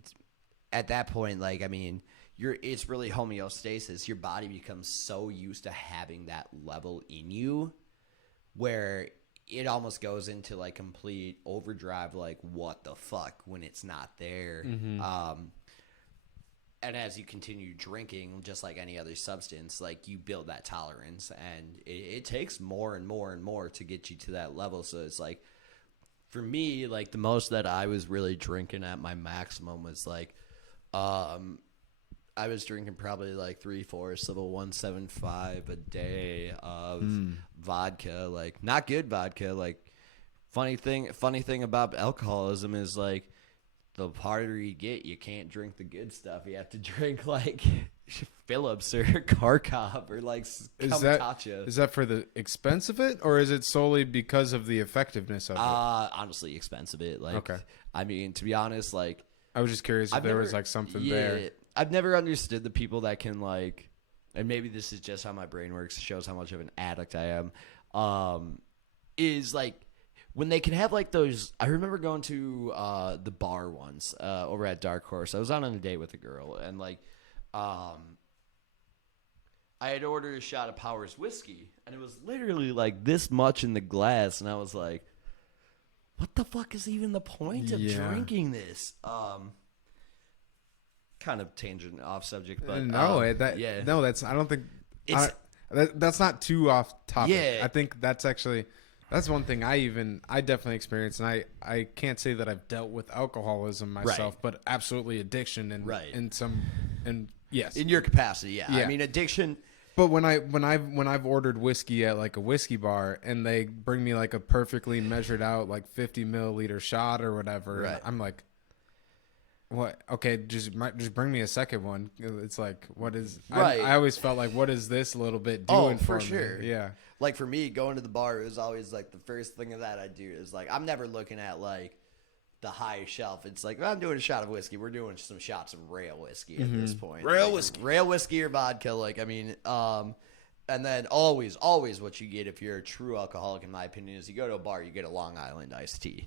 at that point, like, I mean, it's really homeostasis. Your body becomes so used to having that level in you where it almost goes into like complete overdrive, like what the fuck, when it's not there. And as you continue drinking, just like any other substance, like you build that tolerance, and it takes more and more and more to get you to that level. So it's like, for me, like the most that I was really drinking at my maximum was like, I was drinking probably like 3/4 of a 175 a day of vodka, like not good vodka. Like funny thing about alcoholism is like the harder you get, you can't drink the good stuff. You have to drink like Phillips or Kharkov or like Kamchatka. Is that for the expense of it, or is it solely because of the effectiveness of it? Honestly, expensive it. Like, okay. I mean, to be honest, like I was just curious if there was like something there. I've never understood the people that can like, and maybe this is just how my brain works. It shows how much of an addict I am. Is like when they can have like those. I remember going to the bar once over at Dark Horse. I was out on a date with a girl, and like, I had ordered a shot of Powers whiskey, and it was literally like this much in the glass, and I was like, what the fuck is even the point of drinking this? Kind of tangent off subject, but that's I don't think that's not too off topic. Yeah. I think that's one thing I definitely experienced, and I can't say that I've dealt with alcoholism myself, but absolutely addiction and yes, in your capacity, yeah. I mean, addiction. But when I've ordered whiskey at like a whiskey bar and they bring me like a perfectly measured out like 50 milliliter shot or whatever, right. I'm like, what? Okay, just bring me a second one. It's like, what is? Right. I always felt like, what is this little bit doing for sure. me? Yeah. Like for me, going to the bar, it was always like the first thing that I do is like I'm never looking at like the high shelf. It's like, well, I'm doing a shot of whiskey. We're doing some shots of rail whiskey at this point. Rail whiskey or vodka. Like, I mean, and then always what you get if you're a true alcoholic, in my opinion, is you go to a bar, you get a Long Island iced tea.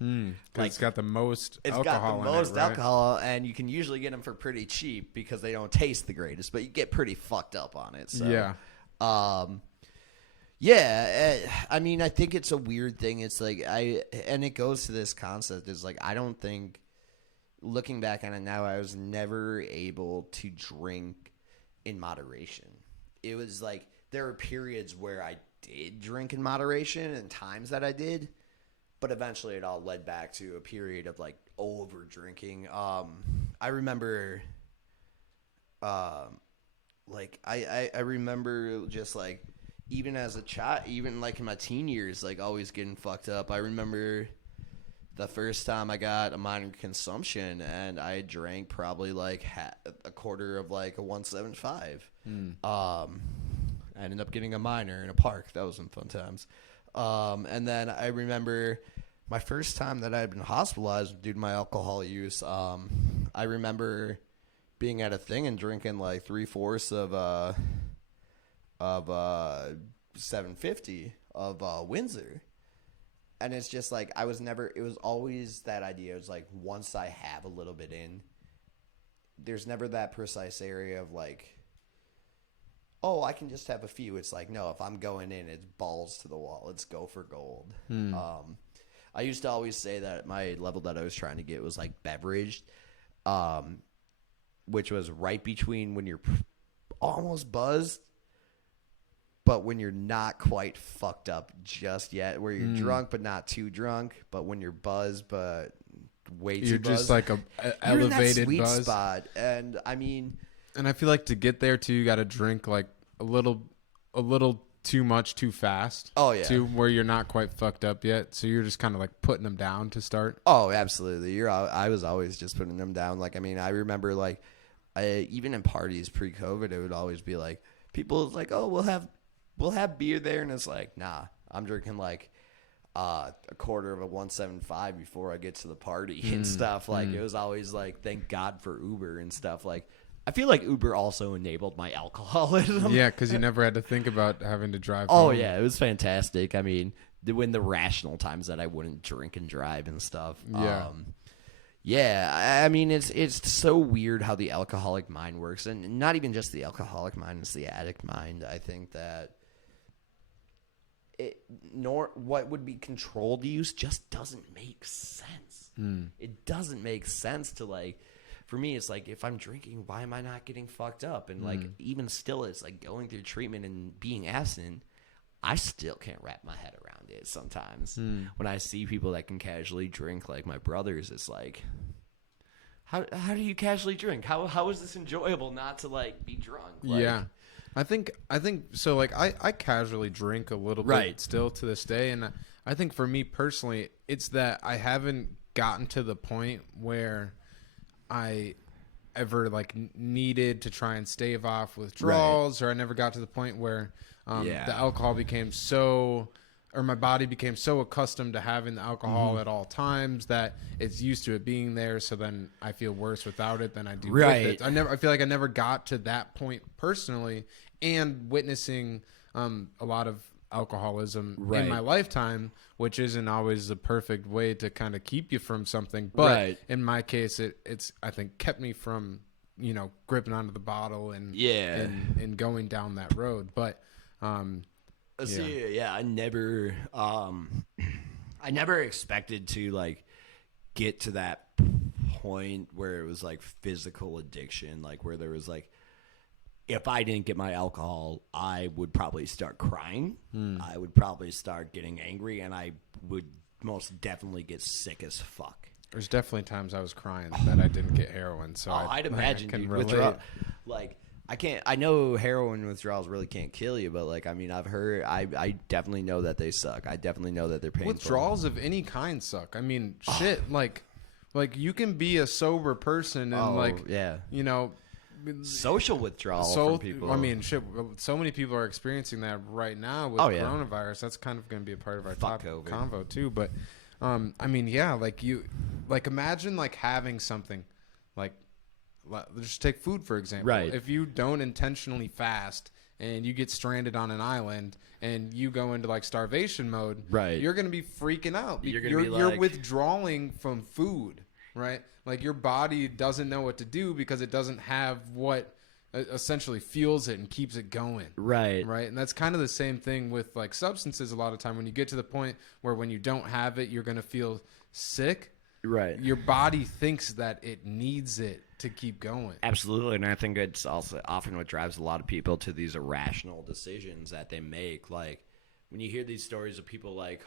Like, it's got the most alcohol, and you can usually get them for pretty cheap because they don't taste the greatest, but you get pretty fucked up on it. So, I mean, I think it's a weird thing. It's like and it goes to this concept is like, I don't think, looking back on it now, I was never able to drink in moderation. It was like, there were periods where I did drink in moderation and times that I did, but eventually it all led back to a period of like over drinking. I remember, like I remember just like, even as a child, even like in my teen years, like always getting fucked up. I remember the first time I got a minor consumption and I drank probably like a quarter of like a 175. I ended up getting a minor in a park. That was some fun times. And then I remember my first time that I had been hospitalized due to my alcohol use. I remember being at a thing and drinking like 3/4 of 750 of Windsor. And it's just like, it was always that idea. It was like, once I have a little bit in, there's never that precise area of like, oh, I can just have a few. It's like, no, if I'm going in, it's balls to the wall. Let's go for gold. I used to always say that my level that I was trying to get was like beveraged, which was right between when you're almost buzzed, but when you're not quite fucked up just yet, where you're drunk but not too drunk, but when you're buzzed but way too you're buzzed. just like a elevated you're in that sweet buzz spot. And I mean, and I feel like to get there too, you got to drink like a little too much too fast. Oh yeah, to where you're not quite fucked up yet, so you're just kind of like putting them down to start. Oh, absolutely. I was always just putting them down. Like, I mean, I remember like, even in parties pre-COVID, it would always be like, people was like, oh, we'll have beer there, and it's like, nah, I'm drinking like a quarter of a 175 before I get to the party and stuff. Like, it was always like, thank God for Uber and stuff. Like, I feel like Uber also enabled my alcoholism. Yeah, because you never had to think about having to drive Oh, home. yeah, it was fantastic. I mean, when the rational times that I wouldn't drink and drive and stuff. Yeah. I mean, it's so weird how the alcoholic mind works, and not even just the alcoholic mind, it's the addict mind. I think that what would be controlled use just doesn't make sense. It doesn't make sense to like, for me, it's like, if I'm drinking, why am I not getting fucked up? And like, even still, it's like going through treatment and being abstinent, I still can't wrap my head around it sometimes. When I see people that can casually drink, like my brothers, it's like, how do you casually drink? How is this enjoyable not to like be drunk? Like, yeah. I think so. Like I casually drink a little bit still to this day, and I think for me personally, it's that I haven't gotten to the point where I ever like needed to try and stave off withdrawals, or I never got to the point where the alcohol became so, or my body became so accustomed to having the alcohol at all times that it's used to it being there. So then I feel worse without it than I do with it. I feel like I never got to that point personally, and witnessing a lot of alcoholism in my lifetime, which isn't always the perfect way to kind of keep you from something. But in my case, it's I think kept me from, gripping onto the bottle and going down that road. But I never expected to like get to that point where it was like physical addiction, like where there was like, if I didn't get my alcohol, I would probably start crying. I would probably start getting angry, and I would most definitely get sick as fuck. There's definitely times I was crying that I didn't get heroin. So I'd imagine, I can dude, relate. Like, I know heroin withdrawals really can't kill you, but like, I mean, I've heard, I definitely know that they suck. I definitely know that they're painful. Withdrawals of any kind suck. I mean, shit, like you can be a sober person and social withdrawal from people. I mean, shit, so many people are experiencing that right now with coronavirus. That's kind of going to be a part of our top convo too. But, I mean, yeah, like imagine like having something like, just take food, for example. Right. If you don't intentionally fast and you get stranded on an island and you go into like starvation mode, you're going to be freaking out. You're withdrawing from food, right? Like your body doesn't know what to do because it doesn't have what essentially fuels it and keeps it going. Right. And that's kind of the same thing with like substances. A lot of time when you get to the point where when you don't have it, you're going to feel sick. Right. Your body thinks that it needs it to keep going. Absolutely. And I think it's also often what drives a lot of people to these irrational decisions that they make. Like when you hear these stories of people like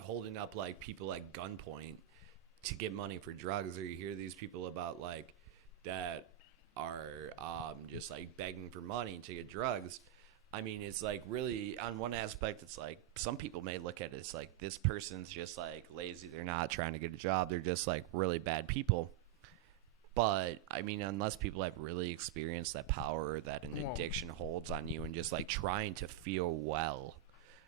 holding up like people at gunpoint to get money for drugs, or you hear these people about like that are just like begging for money to get drugs. I mean, it's like really on one aspect, it's like some people may look at it as like this person's just like lazy. They're not trying to get a job. They're just like really bad people. But I mean, unless people have really experienced that power that an addiction holds on you and just like trying to feel well.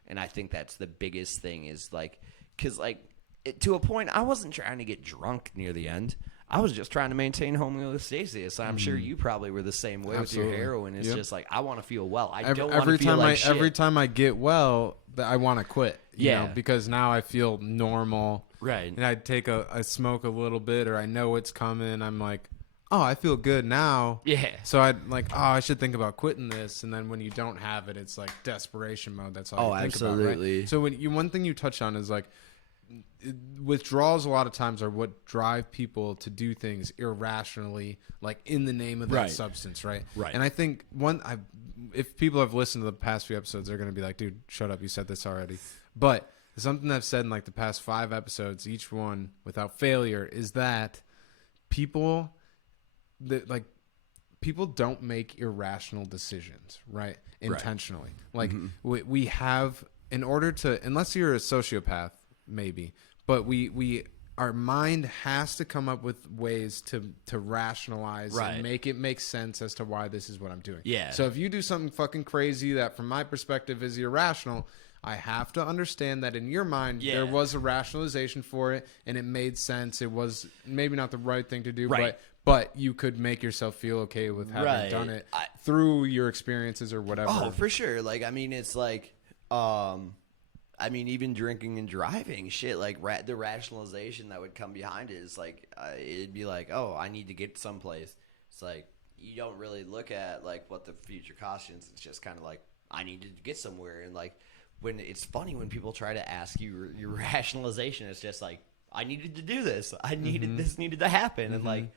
And I think that's the biggest thing is like, because like to a point, I wasn't trying to get drunk near the end. I was just trying to maintain homeostasis. I'm sure you probably were the same way with your heroin. It's just like, I want to feel well. I don't want to feel like shit. Every time I get well, I want to quit. You know, because now I feel normal. Right. And I smoke a little bit, or I know it's coming. I'm like, oh, I feel good now. Yeah. So I should think about quitting this. And then when you don't have it, it's like desperation mode. That's all you think absolutely. about, right? So one thing you touched on is like, withdrawals a lot of times are what drive people to do things irrationally, like in the name of that substance, right? And I think if people have listened to the past few episodes, they're going to be like, dude, shut up, you said this already. But something I've said in like the past 5 episodes, each one without failure, is that people don't make irrational decisions, right? Intentionally. Like we have, in order to, unless you're a sociopath, maybe, but our mind has to come up with ways to rationalize and make it make sense as to why this is what I'm doing. Yeah. So if you do something fucking crazy that from my perspective is irrational, I have to understand that in your mind there was a rationalization for it and it made sense. It was maybe not the right thing to do, but you could make yourself feel okay with having done it through your experiences or whatever. Oh, for sure. Like, I mean, it's like, I mean, even drinking and driving, shit, like the rationalization that would come behind it is like, it'd be like, oh, I need to get someplace. It's like, you don't really look at like what the future costs. It's just kind of like, I need to get somewhere. And like, when it's funny when people try to ask you your rationalization, it's just like, I needed to do this. This needed to happen. And like,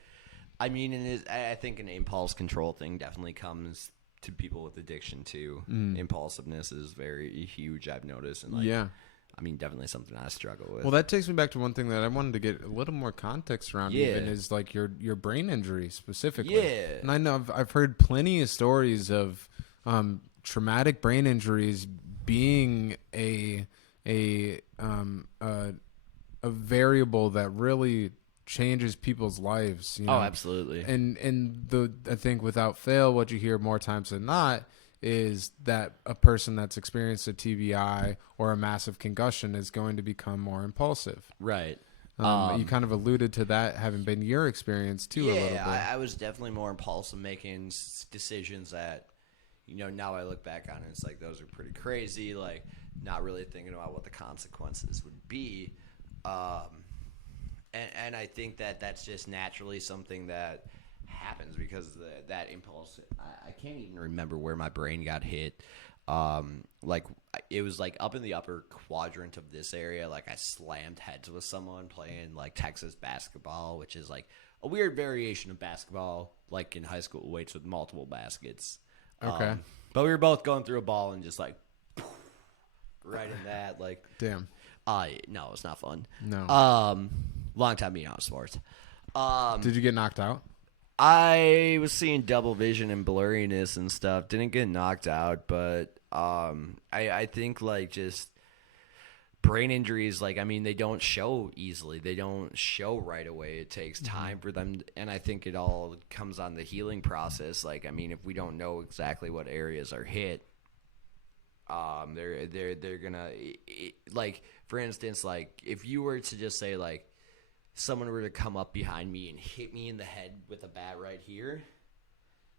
I mean, I think an impulse control thing definitely comes to people with addiction too. Impulsiveness is very huge, I've noticed. And like, I mean, definitely something I struggle with. Well, that takes me back to one thing that I wanted to get a little more context around. Yeah. Even is like your brain injury specifically. Yeah. And I know I've heard plenty of stories of traumatic brain injuries being a variable that really changes people's lives. You know? Oh, absolutely. And I think without fail, what you hear more times than not is that a person that's experienced a TBI or a massive concussion is going to become more impulsive. Right. You kind of alluded to that having been your experience too. Yeah, a little bit. I was definitely more impulsive making decisions that, now I look back on it, it's like those are pretty crazy. Like, not really thinking about what the consequences would be. And I think that that's just naturally something that happens because that impulse. I can't even remember where my brain got hit. Like it was like up in the upper quadrant of this area. Like I slammed heads with someone playing like Texas basketball, which is like a weird variation of basketball, like in high school weights with multiple baskets. Okay. But we were both going through a ball and just like right in that. Like, Damn. No, it's not fun. No. Long time being out of sports. Did you get knocked out? I was seeing double vision and blurriness and stuff. Didn't get knocked out, but I think like just brain injuries, like, I mean, they don't show easily. They don't show right away. It takes time for them, and I think it all comes on the healing process. Like, I mean, if we don't know exactly what areas are hit, they're gonna like, for instance, like if you were to just say like someone were to come up behind me and hit me in the head with a bat right here,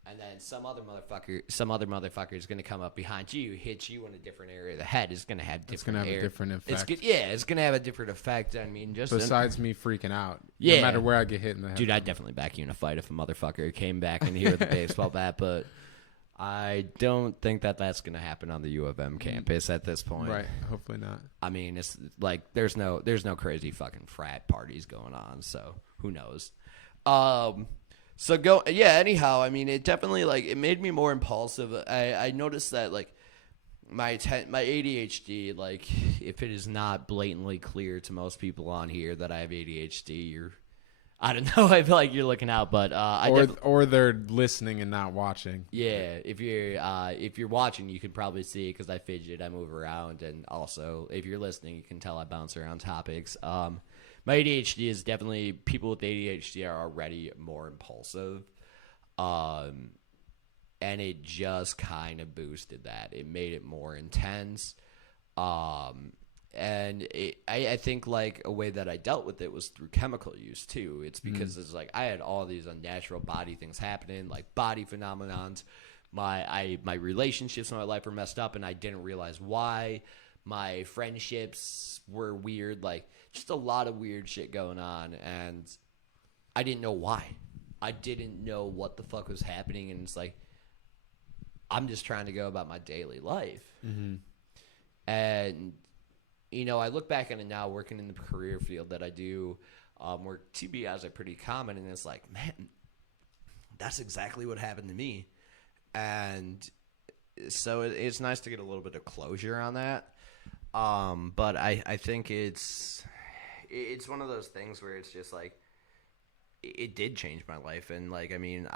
and then some other motherfucker is going to come up behind you, hit you in a different area of the head. It's going to have different. It's going to have a different effect. It's going to have a different effect. I mean, just besides me freaking out, yeah, no matter where I get hit in the head. Dude, I'd definitely back you in a fight if a motherfucker came back in here with a baseball bat, but I don't think that that's going to happen on the U of M campus at this point. Right. Hopefully not. I mean, it's like there's no crazy fucking frat parties going on, so who knows? Anyhow, I mean, it definitely like it made me more impulsive. I noticed that like my ADHD, like if it is not blatantly clear to most people on here that I have ADHD, I don't know. I feel like you're looking out, but or they're listening and not watching. Yeah, if you're watching, you can probably see it because I fidget, I move around, and also if you're listening, you can tell I bounce around topics. My ADHD is definitely, people with ADHD are already more impulsive, and it just kind of boosted that. It made it more intense. And I think like a way that I dealt with it was through chemical use too. It's because it's like I had all these unnatural body things happening, like body phenomenons. My relationships in my life were messed up, and I didn't realize why. My friendships were weird, like just a lot of weird shit going on, and I didn't know why. I didn't know what the fuck was happening, and it's like I'm just trying to go about my daily life, and I look back on it now, working in the career field that I do, where TBIs are pretty common, and it's like, man, that's exactly what happened to me. And so it's nice to get a little bit of closure on that. But I think it's one of those things where it's just like, it did change my life. And like, I mean,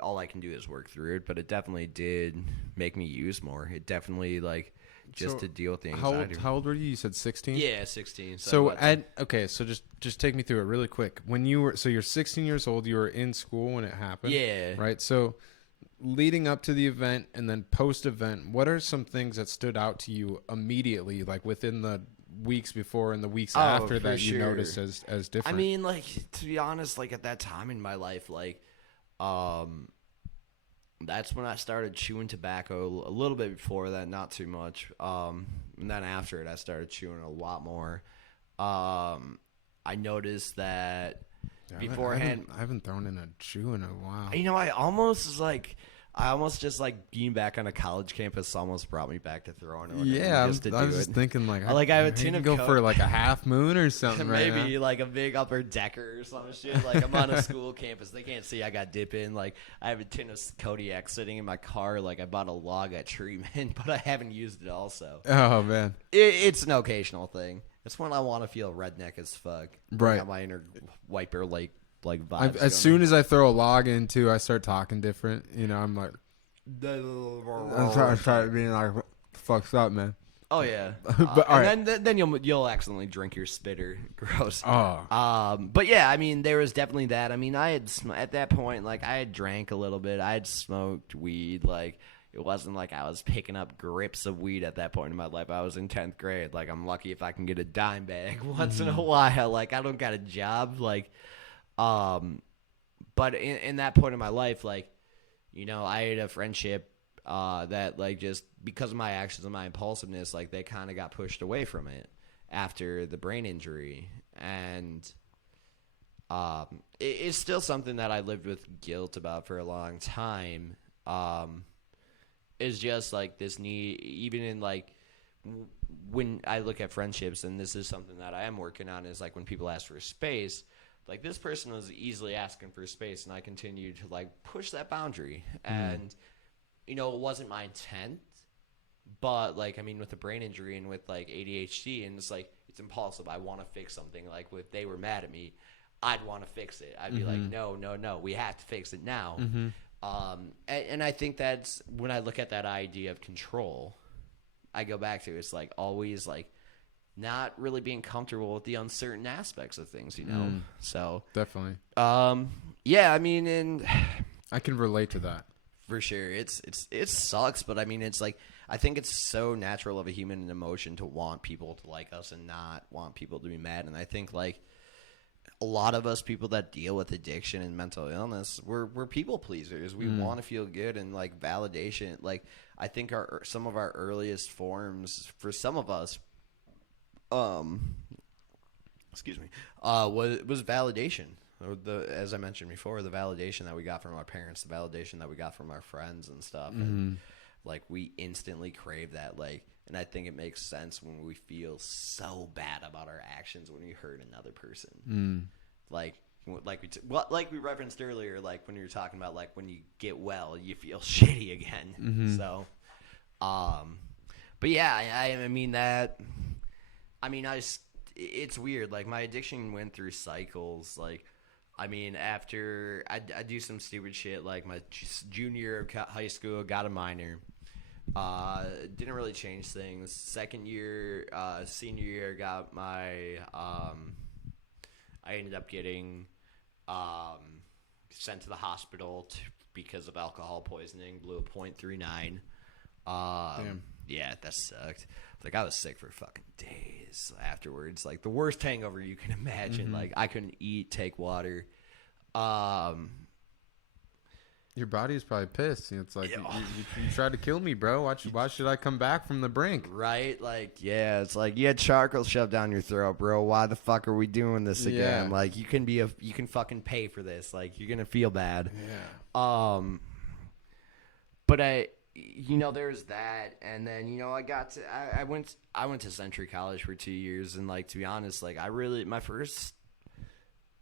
all I can do is work through it, but it definitely did make me use more. It definitely like, just to deal with the anxiety. How old were you? You said 16? Yeah, 16. So just take me through it really quick. When you're 16 years old, you were in school when it happened. Yeah. Right. So leading up to the event and then post-event, what are some things that stood out to you immediately, like within the weeks before and the weeks after that you noticed as different? I mean, like, to be honest, like at that time in my life, like, that's when I started chewing tobacco. A little bit before that, not too much. And then after it, I started chewing a lot more. I noticed that beforehand, I haven't thrown in a chew in a while. I almost was like, I almost just like being back on a college campus almost brought me back to throwing it. Yeah, I was just thinking like I have a tin of go Coke. for like a half moon or something. Maybe like a big upper decker or some shit. Like I'm on a school campus. They can't see I got dip in. Like I have a tin of Kodiak sitting in my car. Like I bought a log at Treatment, but I haven't used it also. Oh, man. It's an occasional thing. It's when I want to feel redneck as fuck. Right. Got my inner wiper like vibes. As soon as I throw a log into, I start talking different. You know, I'm like, I start being like, fucked up, man. Oh yeah, But, all and then you'll accidentally drink your spitter. Gross. Oh. But yeah, I mean, there was definitely that. I mean, I had at that point, like, I had drank a little bit. I had smoked weed. Like, it wasn't like I was picking up grips of weed at that point in my life. I was in 10th grade. Like, I'm lucky if I can get a dime bag once in a while. Like, I don't got a job. Like, but in that point in my life, like, you know, I had a friendship that, like, just because of my actions and my impulsiveness, like, they kind of got pushed away from it after the brain injury. And it's still something that I lived with guilt about for a long time. Is just, like, this need, even in, like, when I look at friendships, and this is something that I am working on, is, like, when people ask for space, like, this person was easily asking for space, and I continued to, like, push that boundary. And, you know, it wasn't my intent, but, like, I mean, with the brain injury and with, like, ADHD, and it's, like, it's impulsive. I want to fix something. Like, if they were mad at me, I'd want to fix it. I'd be like, no, we have to fix it now. And I think that's, when I look at that idea of control, I go back to, it's, like, always, like, not really being comfortable with the uncertain aspects of things, you know? So Definitely. yeah, I mean, and I can relate to that. for sure, it sucks, but I mean, it's like, I think it's so natural of a human emotion to want people to like us and not want people to be mad. And I think, like, a lot of us people that deal with addiction and mental illness, we're people pleasers. We want to feel good and, like, validation. Like, I think some of our earliest forms for some of us, excuse me, was validation. As I mentioned before, the validation that we got from our parents, the validation that we got from our friends and stuff. And, like, we instantly crave that. Like, and I think it makes sense when we feel so bad about our actions when we hurt another person. Like we referenced earlier, like, when you were talking about, like, when you get well, you feel shitty again. So, but yeah, I mean that. I mean, it's weird. Like, my addiction went through cycles. Like, I mean, after I do some stupid shit, like my junior year of high school, got a minor. Didn't really change things. Second year, senior year, got my, I ended up getting sent to the hospital because of alcohol poisoning, blew a .39. Damn. Yeah, that sucked. Like, I was sick for fucking days afterwards. Like, the worst hangover you can imagine. Like, I couldn't eat, take water. Your body's probably pissed. It's like, you tried to kill me, bro. Why should I come back from the brink? Right? Like, yeah, it's like you had charcoal shoved down your throat, bro. Why the fuck are we doing this again? Yeah. Like, you can fucking pay for this. Like, you're gonna feel bad. Yeah. But you know, there's that, and then, you know, I went to Century College for 2 years, and, like, to be honest, like, my first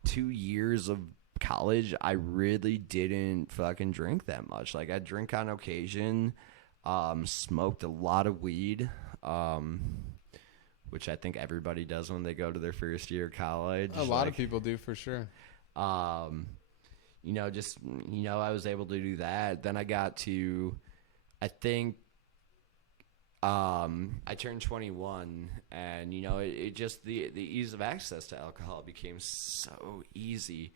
2 years of college, I really didn't fucking drink that much. Like, I drink on occasion, smoked a lot of weed, which I think everybody does when they go to their first year of college. A lot of people do, for sure. You know, just, you know, I was able to do that. Then I got to, I think, I turned 21, and, you know, it just, the ease of access to alcohol became so easy.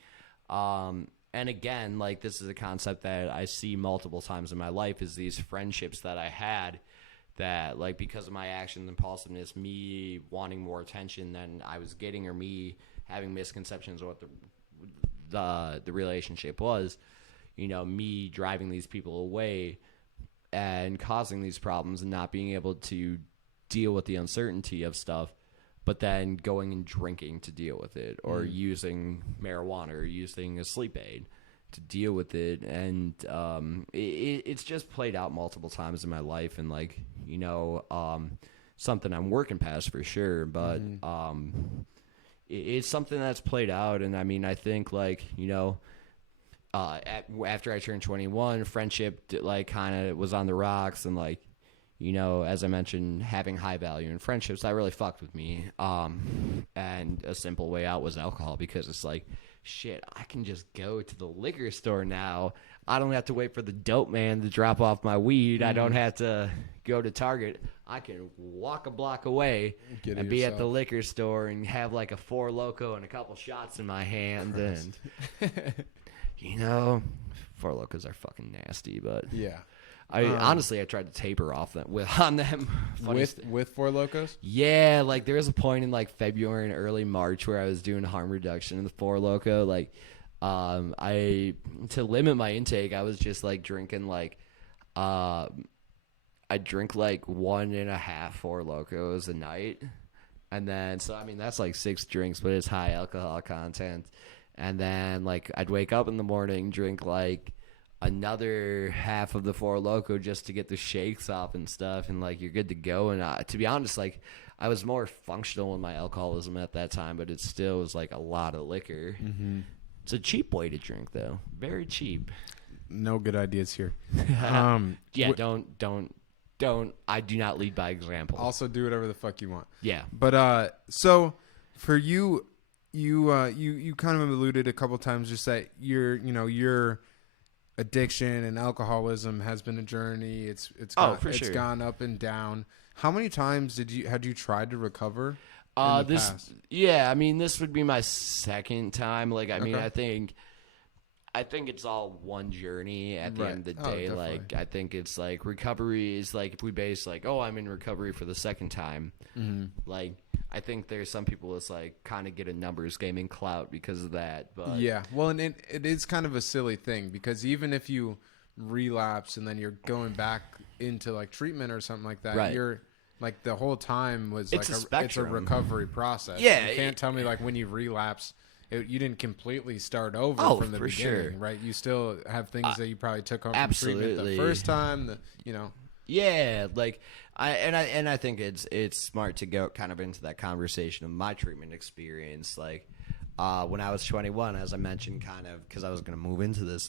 And again, like, this is a concept that I see multiple times in my life, is these friendships that I had that, like, because of my actions, impulsiveness, me wanting more attention than I was getting, or me having misconceptions of what the relationship was, you know, me driving these people away and causing these problems and not being able to deal with the uncertainty of stuff, but then going and drinking to deal with it, or using marijuana, or using a sleep aid. deal with it. And it's just played out multiple times in my life, and like, you know, something I'm working past for sure, but it's something that's played out. And I mean, I think like, you know, after I turned 21, friendship like kind of was on the rocks, and like, you know, as I mentioned, having high value in friendships, that really fucked with me. And a simple way out was alcohol, because it's like, shit, I can just go to the liquor store now. I don't have to wait for the dope man to drop off my weed. I don't have to go to Target. I can walk a block away and be at the liquor store and have like a Four Loko and a couple shots in my hand. And, you know, Four Lokos are fucking nasty, but Yeah. Honestly, I tried to taper off on them. With Four Lokos? Yeah, like there was a point in like February and early March where I was doing harm reduction in the Four Loko. Like, to limit my intake, I was just like drinking like, I drink like 1.5 Four Lokos a night, and then so I mean that's like 6 drinks, but it's high alcohol content. And then like I'd wake up in the morning, drink like another half of the Four Loko just to get the shakes off and stuff, and like you're good to go. And to be honest, like I was more functional in my alcoholism at that time, but it still was like a lot of liquor. It's a cheap way to drink, though. Very cheap. No good ideas here. Yeah, don't. I do not lead by example. Also, do whatever the fuck you want. Yeah. But so for you kind of alluded a couple times just that your addiction and alcoholism has been a journey. It's gone up and down. How many times had you tried to recover? Past? Yeah, I mean, this would be my second time. Like, I mean, Okay. I think it's all one journey at the end of the day. Like, I think it's like recovery is like, if we base like, oh, I'm in recovery for the second time. Like, I think there's some people that's like kind of get a numbers game and clout because of that. But yeah, well, and it is kind of a silly thing, because even if you relapse and then you're going back into like treatment or something like that, you're like the whole time was it's like it's a recovery process. Yeah, you can't tell me like when you relapse, you didn't completely start over from the beginning, sure. right? You still have things that you probably took home from treatment the Absolutely. first time. Yeah, like I think it's smart to go kind of into that conversation of my treatment experience. Like when I was 21, as I mentioned, kind of because I was going to move into this.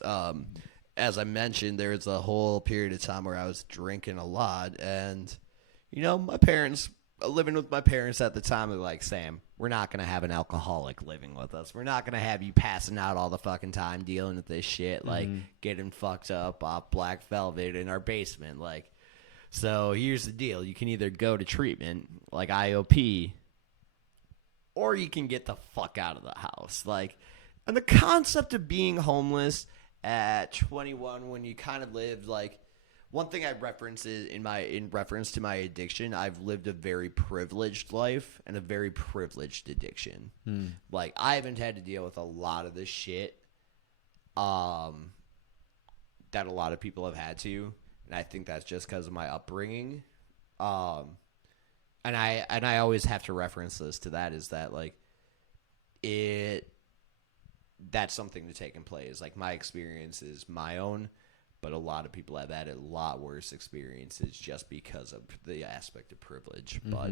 As I mentioned, there was a whole period of time where I was drinking a lot, and you know, my parents, living with my parents at the time, were like, Sam, we're not going to have an alcoholic living with us. We're not going to have you passing out all the fucking time dealing with this shit, like getting fucked up off Black Velvet in our basement. Like, so here's the deal. You can either go to treatment, like IOP, or you can get the fuck out of the house. Like, and the concept of being homeless at 21 when you kind of lived like, one thing I reference is in reference to my addiction, I've lived a very privileged life and a very privileged addiction. Like, I haven't had to deal with a lot of the shit that a lot of people have had to, and I think that's just because of my upbringing. And I always have to reference this to that, is that like that's something to take in play. Is like my experience is my own. But a lot of people have had a lot worse experiences just because of the aspect of privilege. But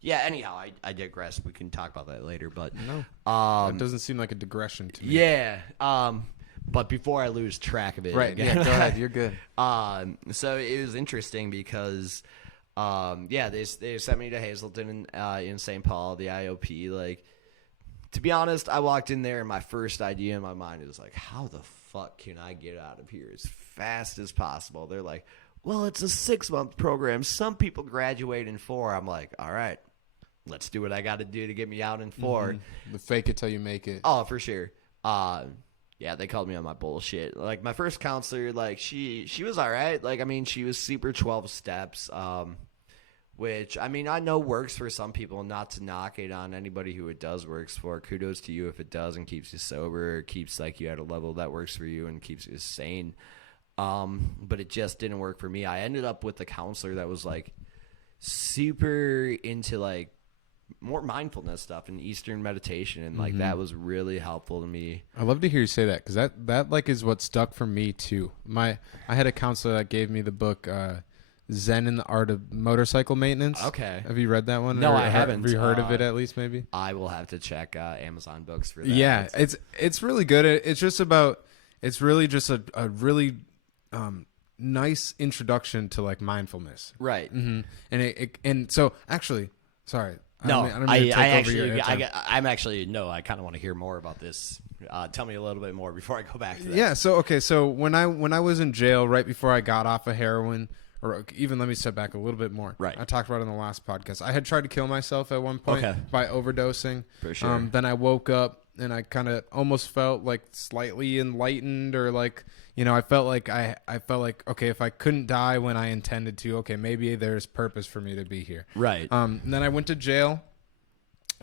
yeah, anyhow, I digress. We can talk about that later. But No, that doesn't seem like a digression to me. Yeah. But before I lose track of it, Right. again, Yeah. Go ahead. You're good. so it was interesting because they sent me to Hazleton in St. Paul, the IOP. Like, to be honest, I walked in there and my first idea in my mind is like, how the fuck can I get out of here as fast as possible? They're like, well, it's a 6-month program. Some people graduate in 4. I'm like, all right, let's do what I got to do to get me out in 4. The fake it till you make it. Oh, for sure. Yeah, they called me on my bullshit. Like, my first counselor, like, she was all right. Like, I mean, she was super 12 steps, which, I mean, I know works for some people, not to knock it on anybody who it does works for. Kudos to you if it does and keeps you sober, or keeps, like, you at a level that works for you and keeps you sane. But it just didn't work for me. I ended up with a counselor that was, like, super into, like, more mindfulness stuff and Eastern meditation, and like that was really helpful to me. I love to hear you say that, because that like is what stuck for me too. I had a counselor that gave me the book Zen and the Art of Motorcycle Maintenance. Okay. Have you read that one? No, Or I haven't. Have you heard of it at least, maybe? I will have to check Amazon books for that. Yeah, it's really good. It's really just a really nice introduction to like mindfulness. Right. Mm-hmm. And so actually, sorry. No, I don't mean to take over your airtime. I kind of want to hear more about this. Tell me a little bit more before I go back to that. Yeah. So when I was in jail right before I got off of heroin, or even let me step back a little bit more. Right. I talked about it in the last podcast. I had tried to kill myself at one point by overdosing. For sure. Then I woke up and I kind of almost felt like slightly enlightened, or like, I felt like okay, if I couldn't die when I intended to, okay, maybe there's purpose for me to be here. Right. And then I went to jail.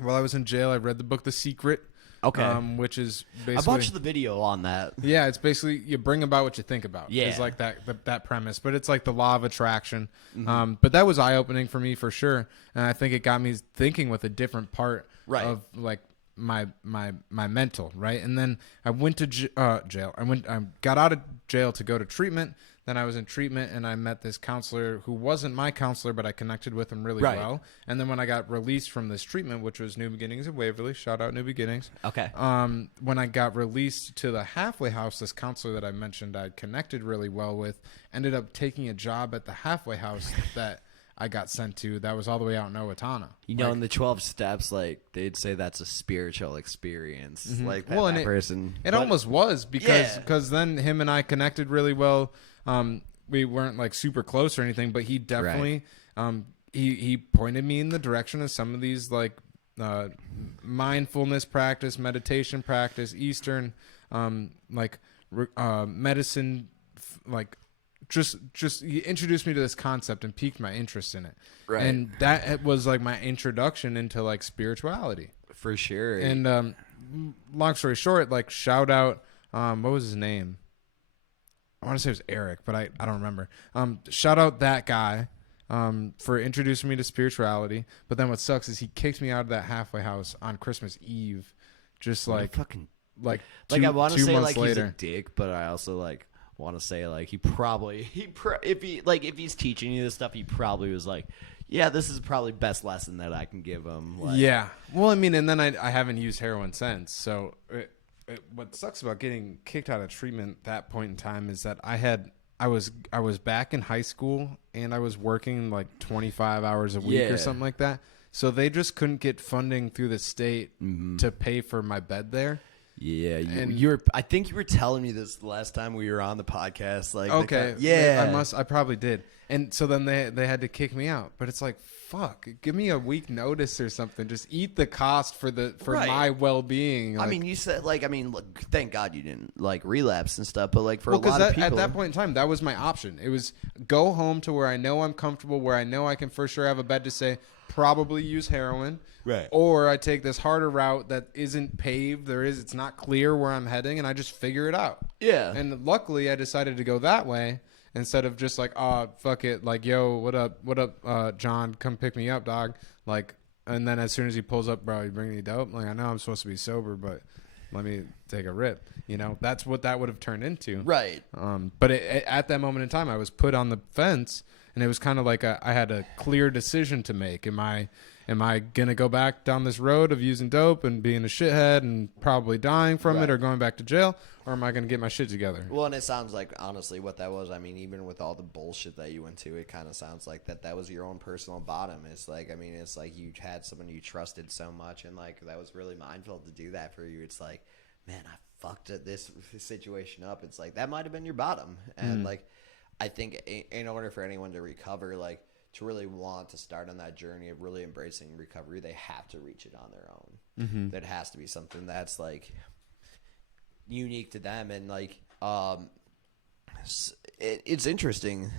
While I was in jail, I read the book The Secret. Okay. Which is basically, I watched the video on that. Yeah, it's basically you bring about what you think about. Yeah. It's like that premise, but it's like the law of attraction. But that was eye opening for me for sure, and I think it got me thinking with a different part of like my mental, right? And then I went to jail. I got out of jail to go to treatment. Then I was in treatment, and I met this counselor who wasn't my counselor, but I connected with him really well. And then when I got released from this treatment, which was New Beginnings in Waverly, shout out New Beginnings. Okay. When I got released to the halfway house, this counselor that I mentioned I connected really well with ended up taking a job at the halfway house that I got sent to. That was all the way out in Owatonna. In the 12 steps, like they'd say that's a spiritual experience. Like that, Well, and that person. It almost was because then him and I connected really well. We weren't like super close or anything, but he definitely he pointed me in the direction of some of these like mindfulness practice, meditation practice, Eastern medicine, like just he introduced me to this concept and piqued my interest in it. Right. And that was like my introduction into like spirituality. For sure. And long story short, like shout out, what was his name? I want to say it was Eric, but I don't remember. Shout out that guy for introducing me to spirituality. But then what sucks is he kicked me out of that halfway house on Christmas Eve, just like fucking like I want to 2 say months like later. he's a dick, but I also like want to say like if he's teaching you this stuff, he probably was like, yeah, this is probably best lesson that I can give him. Like, yeah. Well, I mean, and then I haven't used heroin since, so. What sucks about getting kicked out of treatment at that point in time is that I was back in high school and I was working like 25 hours a week or something like that. So they just couldn't get funding through the state to pay for my bed there. Yeah, I think you were telling me this the last time we were on the podcast. Like, okay, I probably did. And so then they had to kick me out. But it's like, fuck, give me a week notice or something. Just eat the cost for my well-being. Like, I mean, you said look, thank God you didn't like relapse and stuff. But like for a lot of people, at that point in time, that was my option. It was go home to where I know I'm comfortable, where I know I can for sure have a bed to stay. Probably use heroin, right? Or I take this harder route that isn't paved. It's not clear where I'm heading, and I just figure it out. Yeah. And luckily, I decided to go that way instead of just like, oh, fuck it, like, yo, what up, John, come pick me up, dog. Like, and then as soon as he pulls up, bro, you bring me dope. Like, I know I'm supposed to be sober, but let me take a rip. That's what that would have turned into. Right. But at that moment in time, I was put on the fence. And it was kind of like I had a clear decision to make. Am I going to go back down this road of using dope and being a shithead and probably dying from it or going back to jail? Or am I going to get my shit together? Well, and it sounds like, honestly, what that was, I mean, even with all the bullshit that you went to, it kind of sounds like that was your own personal bottom. It's like, I mean, it's like you had someone you trusted so much and, like, that was really mindful to do that for you. It's like, man, I fucked this situation up. It's like, that might have been your bottom. And, like, I think in order for anyone to recover, like to really want to start on that journey of really embracing recovery, they have to reach it on their own. Mm-hmm. That has to be something that's like unique to them. And like, it's interesting.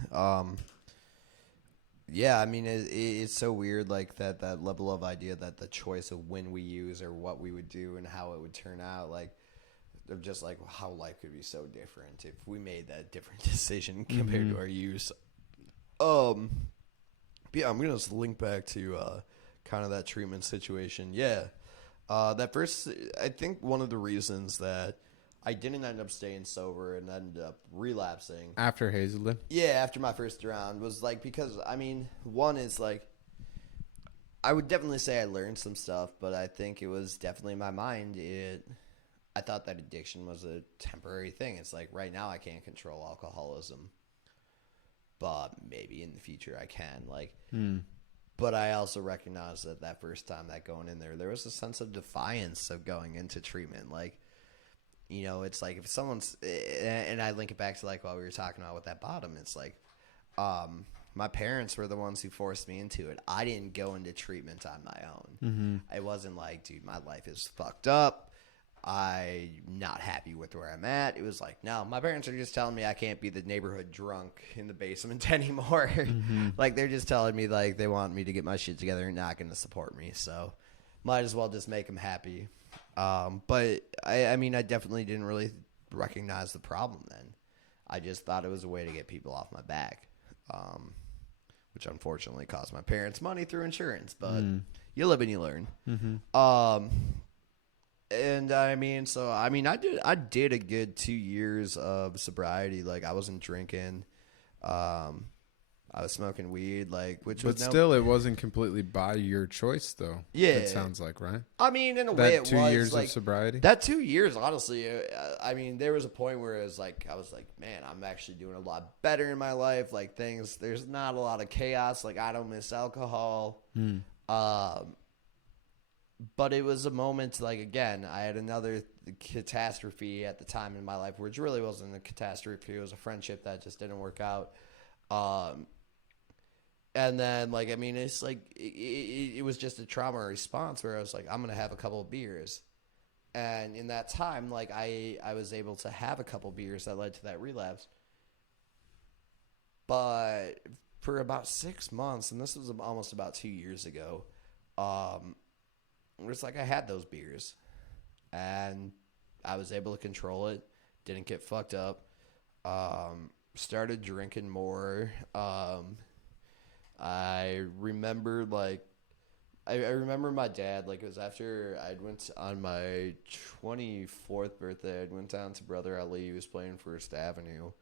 Yeah, I mean, it's so weird, like that level of idea that the choice of when we use or what we would do and how it would turn out, like, of just like how life could be so different if we made that different decision compared to our use. Yeah, I'm gonna just link back to kind of that treatment situation. Yeah. That first, I think one of the reasons that I didn't end up staying sober and ended up relapsing. After Hazelden? Yeah, after my first round was like, because, I mean, one is like, I would definitely say I learned some stuff, but I think it was definitely in my mind. I thought that addiction was a temporary thing. It's like right now I can't control alcoholism, but maybe in the future I can. Like, but I also recognize that first time that going in there was a sense of defiance of going into treatment. Like, you know, it's like if someone's, and I link it back to like what we were talking about with that bottom. It's like, my parents were the ones who forced me into it. I didn't go into treatment on my own. It wasn't like, dude, my life is fucked up. I'm not happy with where I'm at. It was like, no, my parents are just telling me I can't be the neighborhood drunk in the basement anymore. Like, they're just telling me, like, they want me to get my shit together and not going to support me. So might as well just make them happy. But, I mean, I definitely didn't really recognize the problem then. I just thought it was a way to get people off my back, which unfortunately cost my parents money through insurance. But you live and you learn. And I mean, so I mean, I did a good 2 years of sobriety. Like, I wasn't drinking, I was smoking weed, like, But still, it wasn't completely by your choice, though. Yeah, it sounds like, right? I mean, in a way, it was 2 years like, of sobriety. That 2 years, honestly, I mean, there was a point where it was like, I was like, man, I'm actually doing a lot better in my life. Like, there's not a lot of chaos. Like, I don't miss alcohol. But it was a moment, like, again, I had another catastrophe at the time in my life, which really wasn't a catastrophe. It was a friendship that just didn't work out. And then, like, I mean, it's like, it was just a trauma response where I was like, I'm going to have a couple of beers. And in that time, like, I was able to have a couple of beers that led to that relapse. But for about 6 months, and this was almost about 2 years ago, it's like I had those beers and I was able to control it, didn't get fucked up, started drinking more. I remember, like, I remember my dad, like, it was after I went on my 24th birthday, I went down to Brother Ali, he was playing First Avenue.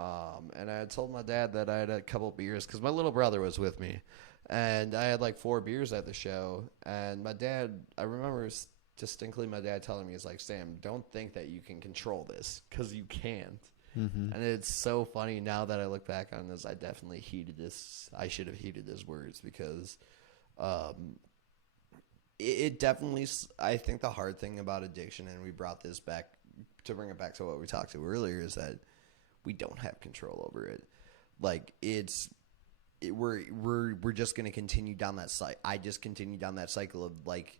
And I had told my dad that I had a couple beers because my little brother was with me. And I had like 4 beers at the show. And my dad, I remember distinctly my dad telling me, he's like, Sam, don't think that you can control this because you can't. And it's so funny now that I look back on this. I definitely heeded this. I should have heeded his words because it definitely, I think the hard thing about addiction, and we brought this back to bring it back to what we talked to earlier, is that we don't have control over it. Like, we're just going to continue down that cycle. I just continue down that cycle of, like,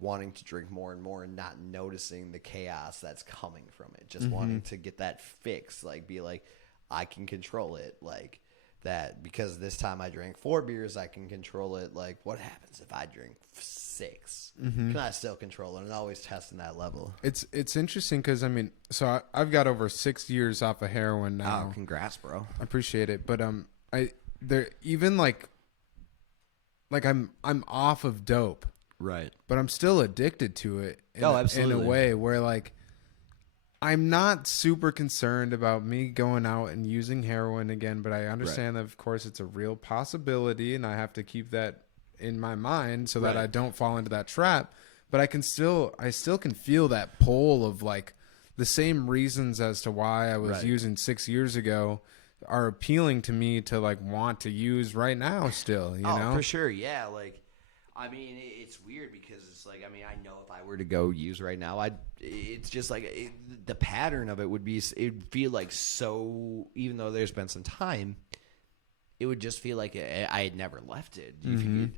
wanting to drink more and more and not noticing the chaos that's coming from it. Just wanting to get that fix, like, be like, I can control it. Like, that because this time I drank 4 beers, I can control it. Like, what happens if I drink 6? Can I still control it? And always testing that level. It's interesting because, I mean, so I've got over 6 years off of heroin now. Oh, congrats, bro. I appreciate it. But there even like I'm off of dope. Right. But I'm still addicted to it absolutely. in a way where, like, I'm not super concerned about me going out and using heroin again, but I understand that, of course, it's a real possibility, and I have to keep that in my mind so that I don't fall into that trap. But I still can feel that pull of, like, the same reasons as to why I was using 6 years ago are appealing to me to, like, want to use right now still, you know? For sure, yeah. Like, I mean, it's weird because it's like, I mean, I know if I were to go use right now, it's just like the pattern of it would be, it'd feel like so, even though there's been some time, it would just feel like I had never left it.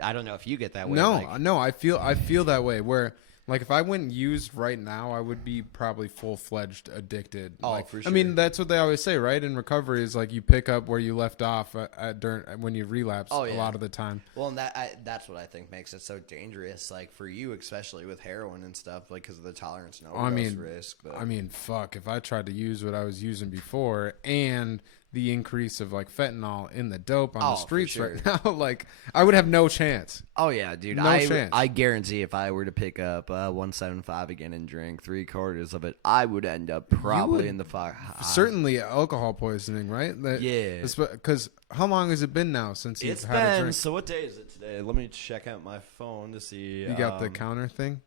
I don't know if you get that way. No, I feel that way where, like, if I went and used right now, I would be probably full-fledged addicted. Oh, like, for sure. I mean, that's what they always say, right? In recovery is, like, you pick up where you left off when you relapse a lot of the time. Well, and that's what I think makes it so dangerous, like, for you, especially with heroin and stuff, like, because of the tolerance and overdose risk. But. I mean, fuck, if I tried to use what I was using before and the increase of like fentanyl in the dope on the for streets sure. right now, like I would have no chance. Oh yeah, dude. No chance. I guarantee if I were to pick up 175 again and drink 3/4 of it, I would end up probably in the fire. Certainly alcohol poisoning, right? Yeah. Because how long has it been now since you've It's had a been. drink? So what day is it today? Let me check out my phone to see. You got the counter thing?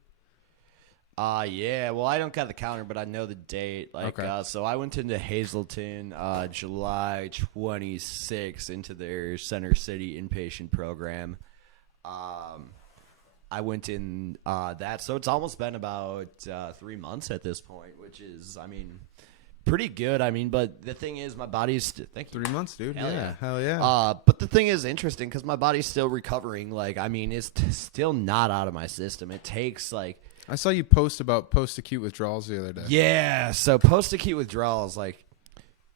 Yeah. Well, I don't got the counter, but I know the date. Like, Okay. So I went into Hazleton, July 26th, into their Center City inpatient program. I went in that, so it's almost been about 3 months at this point, which is, I mean, pretty good. I mean, but the thing is, my body's thank you. 3 months, dude. Hell yeah. Hell yeah. But the thing is interesting because my body's still recovering. Like, I mean, it's still not out of my system. It takes like. I saw you post about post-acute withdrawals the other day. Yeah, so post-acute withdrawals, like,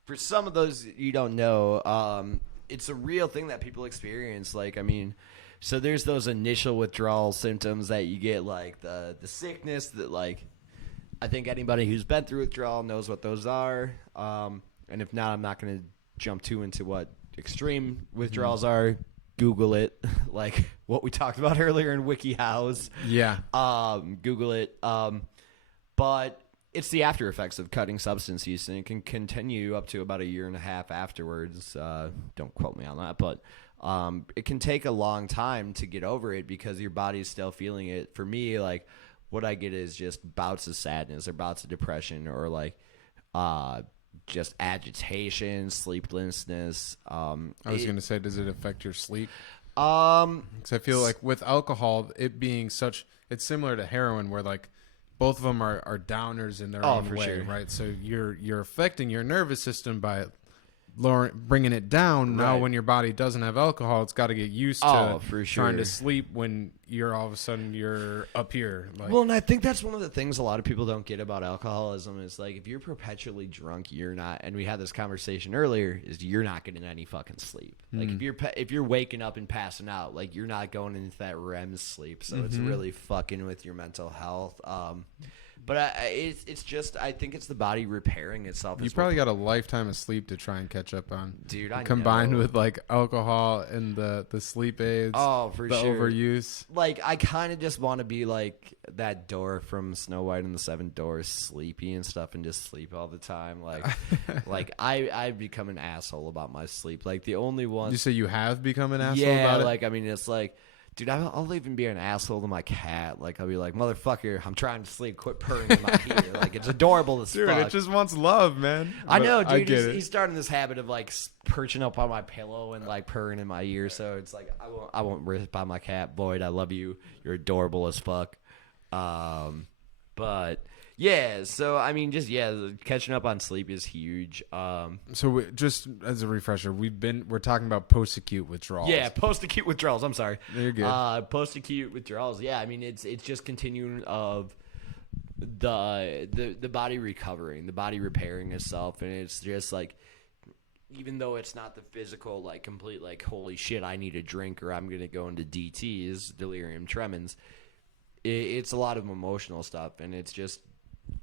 for some of those you don't know, it's a real thing that people experience. Like, I mean, so there's those initial withdrawal symptoms that you get, like the sickness that, like, I think anybody who's been through withdrawal knows what those are. And if not, I'm not going to jump too into what extreme withdrawals are. Google it, like what we talked about earlier in WikiHows. Yeah. Google it. But it's the after effects of cutting substance use, and it can continue up to about 1.5 years afterwards. Don't quote me on that, but it can take a long time to get over it because your body's still feeling it. For me, like, what I get is just bouts of sadness or bouts of depression or like just agitation, sleeplessness. I was going to say, does it affect your sleep? 'Cause I feel like with alcohol, it being it's similar to heroin, where like both of them are downers in their own for way, sure. right? So you're affecting your nervous system by bringing it down. Now, Right. when your body doesn't have alcohol, it's got to get used to for trying to sure. sleep when you're all of a sudden you're up here. Like, Well, and I think that's one of the things a lot of people don't get about alcoholism is like if you're perpetually drunk, you're not. And we had this conversation earlier: is you're not getting any fucking sleep. Like if you're waking up and passing out, like you're not going into that REM sleep. So it's really fucking with your mental health. But it's just I think it's the body repairing itself. you probably got a lifetime of sleep to try and catch up on. Dude, I combined know. with like alcohol and the sleep aids. Oh, for the sure. overuse. Like, I kind of just want to be like that door from Snow White and the Seven Dwarfs, sleepy and stuff, and just sleep all the time. Like, I've become an asshole about my sleep. Like, the only one. Did you say you have become an asshole Yeah, about it? like, I mean, it's like, dude, I'll even be an asshole to my cat. Like, I'll be like, motherfucker, I'm trying to sleep. Quit purring in my ear. Like, it's adorable as Dude, fuck. it just wants love, man. I But know, I dude. get He's starting this habit of like perching up on my pillow and like purring in my ear. So it's like I won't rip on my cat. Boyd, I love you. You're adorable as fuck. But yeah. So I mean, just catching up on sleep is huge. So just as a refresher, we're talking about post-acute withdrawals. Yeah, post-acute withdrawals. I'm sorry. You're good. Post-acute withdrawals. Yeah, I mean it's just continuing of the body recovering, the body repairing itself, and it's just like even though it's not the physical like complete like holy shit I need a drink or I'm gonna go into DTs, delirium tremens. It's a lot of emotional stuff, and it's just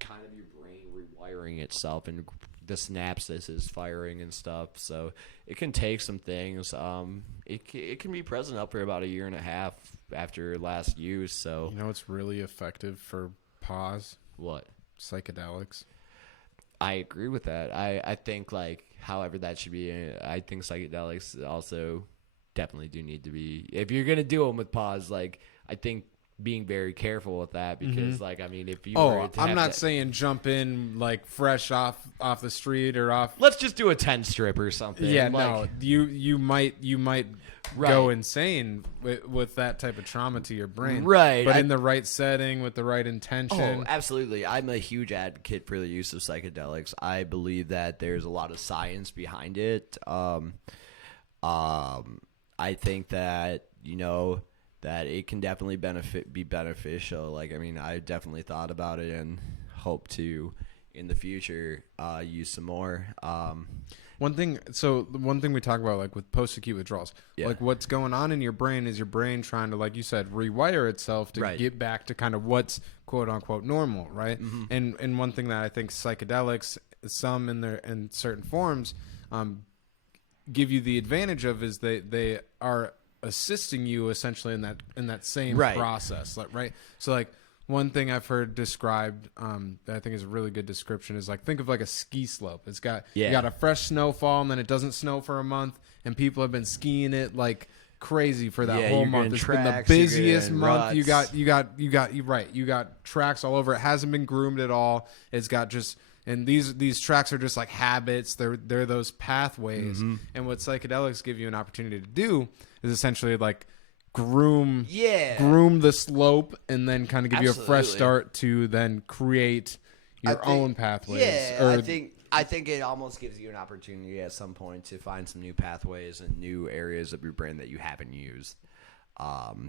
kind of your brain rewiring itself and the synapses is firing and stuff. So it can take some things. It can be present up for about 1.5 years after last use. So You know what's really effective for pause? what? Psychedelics. I agree with that. I think like however that should be. I think psychedelics also definitely do need to be. If you're gonna do them with pause, like I think being very careful with that because like I mean if you were to I'm have not that- saying jump in like fresh off the street or off. let's just do a 10 strip or something. Yeah, like, no, you might Right. go insane with that type of trauma to your brain, Right. But in the right setting with the right intention. Oh, absolutely. I'm a huge advocate for the use of psychedelics. I believe that there's a lot of science behind it. I think that, that it can definitely be beneficial. Like, I mean, I definitely thought about it and hope to, in the future, use some more. One thing we talk about, like with post-acute withdrawals, Yeah. like what's going on in your brain is your brain trying to, like you said, rewire itself to Right. get back to kind of what's quote unquote normal, right? And one thing that I think psychedelics, some in certain forms, give you the advantage of is they are assisting you essentially in that same Right. process, like, right? So like one thing I've heard described that I think is a really good description is like, think of like a ski slope. It's got you got a fresh snowfall, and then it doesn't snow for a month, and people have been skiing it like crazy for that whole you're month. getting It's been the tracks, you're busiest getting month. You ruts. you got tracks all over. It hasn't been groomed at all. It's got just, and these tracks are just like habits. They're those pathways. And what psychedelics give you an opportunity to do is essentially like groom the slope, and then kind of give you a fresh Absolutely. start to then create your own pathways. Yeah, I think it almost gives you an opportunity at some point to find some new pathways and new areas of your brain that you haven't used.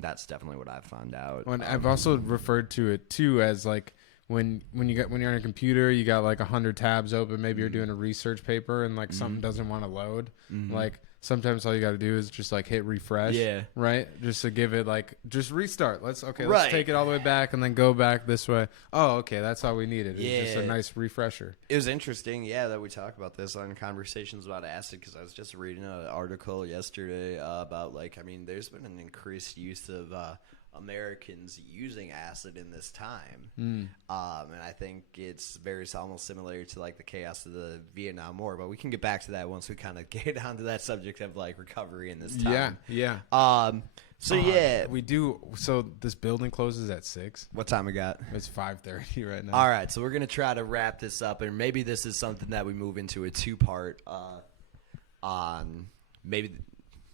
That's definitely what I've found out. And I've also referred to it too as like when you're on a computer, you got like 100 tabs open. Maybe you're doing a research paper and like something doesn't want to load. Like sometimes all you got to do is just like hit refresh. Yeah. Right. Just to give it like just restart. Let's Right. take it all the way back and then go back this way. Oh, okay. That's all we needed. It's just a Yeah. nice refresher. It was interesting, that we talk about this on Conversations About Acid, because I was just reading an article yesterday about, like, I mean, there's been an increased use of Americans using acid in this time. And I think it's very almost similar to, like, the chaos of the Vietnam War, but we can get back to that once we kind of get onto that subject of, like, recovery in this time. Yeah. We We do. So this building closes at 6. what time we got? It's 5:30 right now. All right, so we're going to try to wrap this up, and maybe this is something that we move into a two-part on. Maybe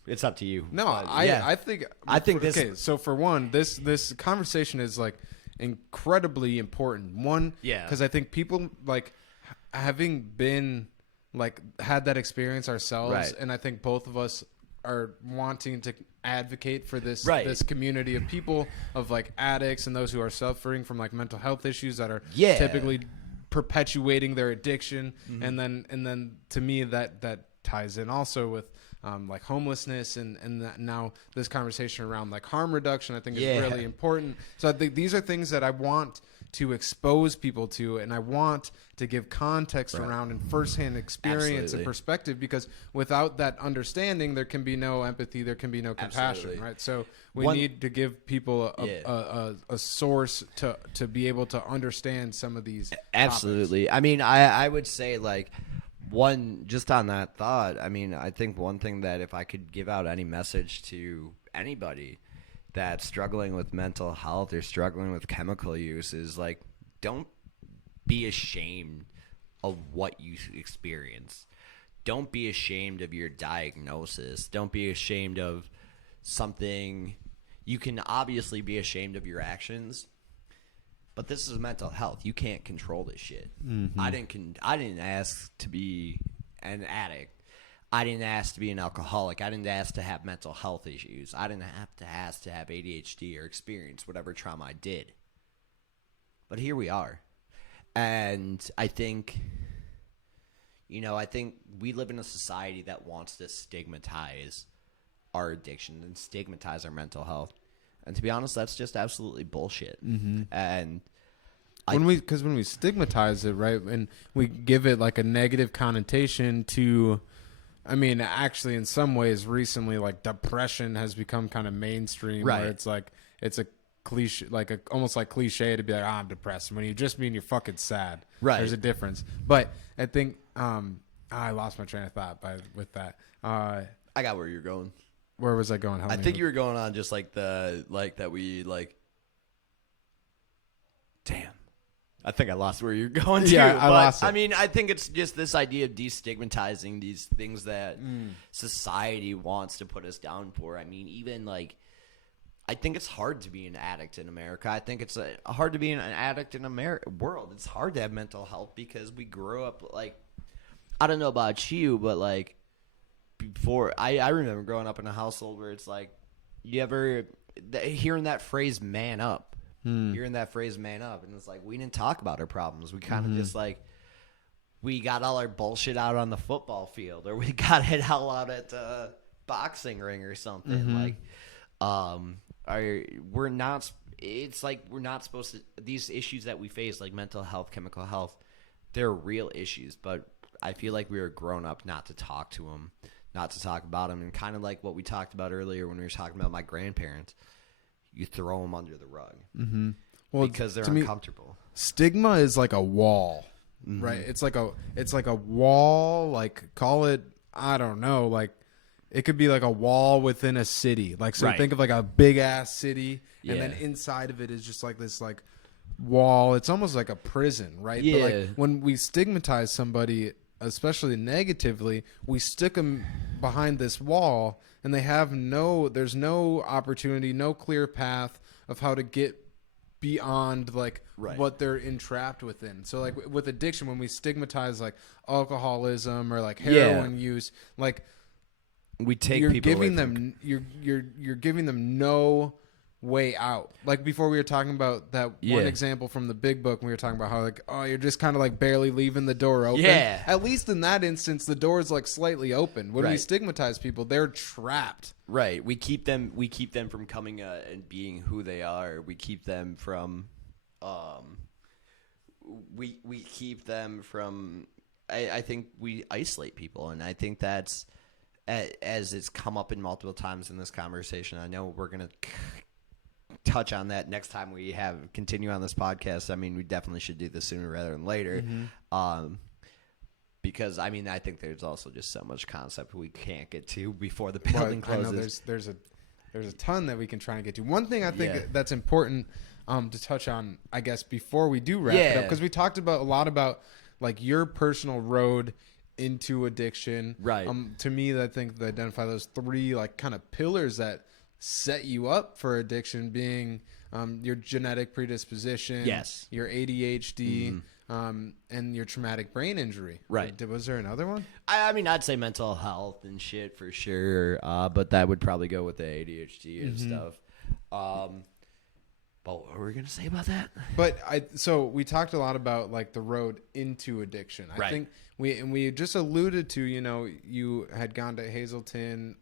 it's up to you. No, But, I think this- Okay, so for one, this conversation is like incredibly important. One, Yeah. because I think people like having been like had that experience ourselves, Right. and I think both of us are wanting to advocate for this Right. this community of people, of like addicts and those who are suffering from like mental health issues that are Yeah. typically perpetuating their addiction. And then to me that ties in also with like homelessness and that now this conversation around like harm reduction I think is Yeah. really important. So I think these are things that I want to expose people to, and I want to give context around and firsthand experience Absolutely. and perspective, because without that understanding there can be no empathy, there can be no compassion. Absolutely. Right? So we One- need to give people Yeah. a source to be able to understand some of these Absolutely. I mean, I would say, like, one, just on that thought, I mean, I think one thing that if I could give out any message to anybody that's struggling with mental health or struggling with chemical use is, like, don't be ashamed of what you experience. Don't be ashamed of your diagnosis. Don't be ashamed of something. You can obviously be ashamed of your actions, but this is mental health. You can't control this shit. I didn't ask to be an addict. I didn't ask to be an alcoholic. I didn't ask to have mental health issues. I didn't have to ask to have ADHD or experience whatever trauma I did. But here we are. And I think, I think we live in a society that wants to stigmatize our addiction and stigmatize our mental health. And to be honest, that's just absolutely bullshit. And when we stigmatize it, right, and we give it like a negative connotation to, I mean, actually in some ways recently, like depression has become kind of mainstream, Right. where it's like, it's a cliche, like almost like cliche to be like, I'm depressed, when you just mean you're fucking sad. Right. There's a difference. But I think, I lost my train of thought with that. I got where you're going. Where was I going? Help I me think out. you were going on just like that we like. Damn. I think I lost where you're going to. Yeah, I but, lost it. I mean, I think it's just this idea of destigmatizing these things that society wants to put us down for. I mean, even like, I think it's hard to be an addict in America. I think it's hard to be an addict in America world. It's hard to have mental health because we grew up like, I don't know about you, but like before, I remember growing up in a household where it's like, you ever hearing that phrase "man up." Hearing that phrase "man up," and it's like we didn't talk about our problems. We kind of just like we got all our bullshit out on the football field, or we got it all out at the boxing ring or something. Like, we're not. It's like we're not supposed to. These issues that we face, like mental health, chemical health, they're real issues. But I feel like we were grown up not to talk to them, not to talk about them. And kind of like what we talked about earlier when we were talking about my grandparents, you throw them under the rug Well, because they're to me, uncomfortable. stigma is like a wall, right? It's like a wall, like call it, I don't know, like it could be like a wall within a city. Like, so Right. think of like a big ass city, and then Yeah. inside of it is just like this like wall. It's almost like a prison, right? But Yeah. like when we stigmatize somebody, especially negatively, we stick them behind this wall, and there's no opportunity, no clear path of how to get beyond like Right. what they're entrapped within. So like with addiction, when we stigmatize like alcoholism or like heroin use, like We take you're people giving away from them you're giving them no way out. Like before, we were talking about that one example from the Big Book. And we were talking about how like, oh, you're just kind of like barely leaving the door open. Yeah. At least in that instance, the door is like slightly open. When we Right. stigmatize people, they're trapped. Right. We keep them from coming and being who they are. We keep them from we keep them from I think we isolate people, and I think that's as it's come up in multiple times in this conversation. I know we're going to touch on that next time we continue on this podcast. I mean, we definitely should do this sooner rather than later. Because I mean, I think there's also just so much concept we can't get to before the building I know closes. there's a ton that we can try and get to. One thing I think Yeah. that's important to touch on, I guess, before we do wrap it up, because we talked about a lot about like your personal road into addiction. Right. To me, I think they identify those three like kind of pillars that set you up for addiction, being your genetic predisposition, Yes. your ADHD, and your traumatic brain injury. Right. Was there another one? I mean, I'd say mental health and shit for sure, but that would probably go with the ADHD and stuff. But what were we gonna say about that? But so we talked a lot about like the road into addiction. I Right. think we just alluded to, you had gone to Hazleton.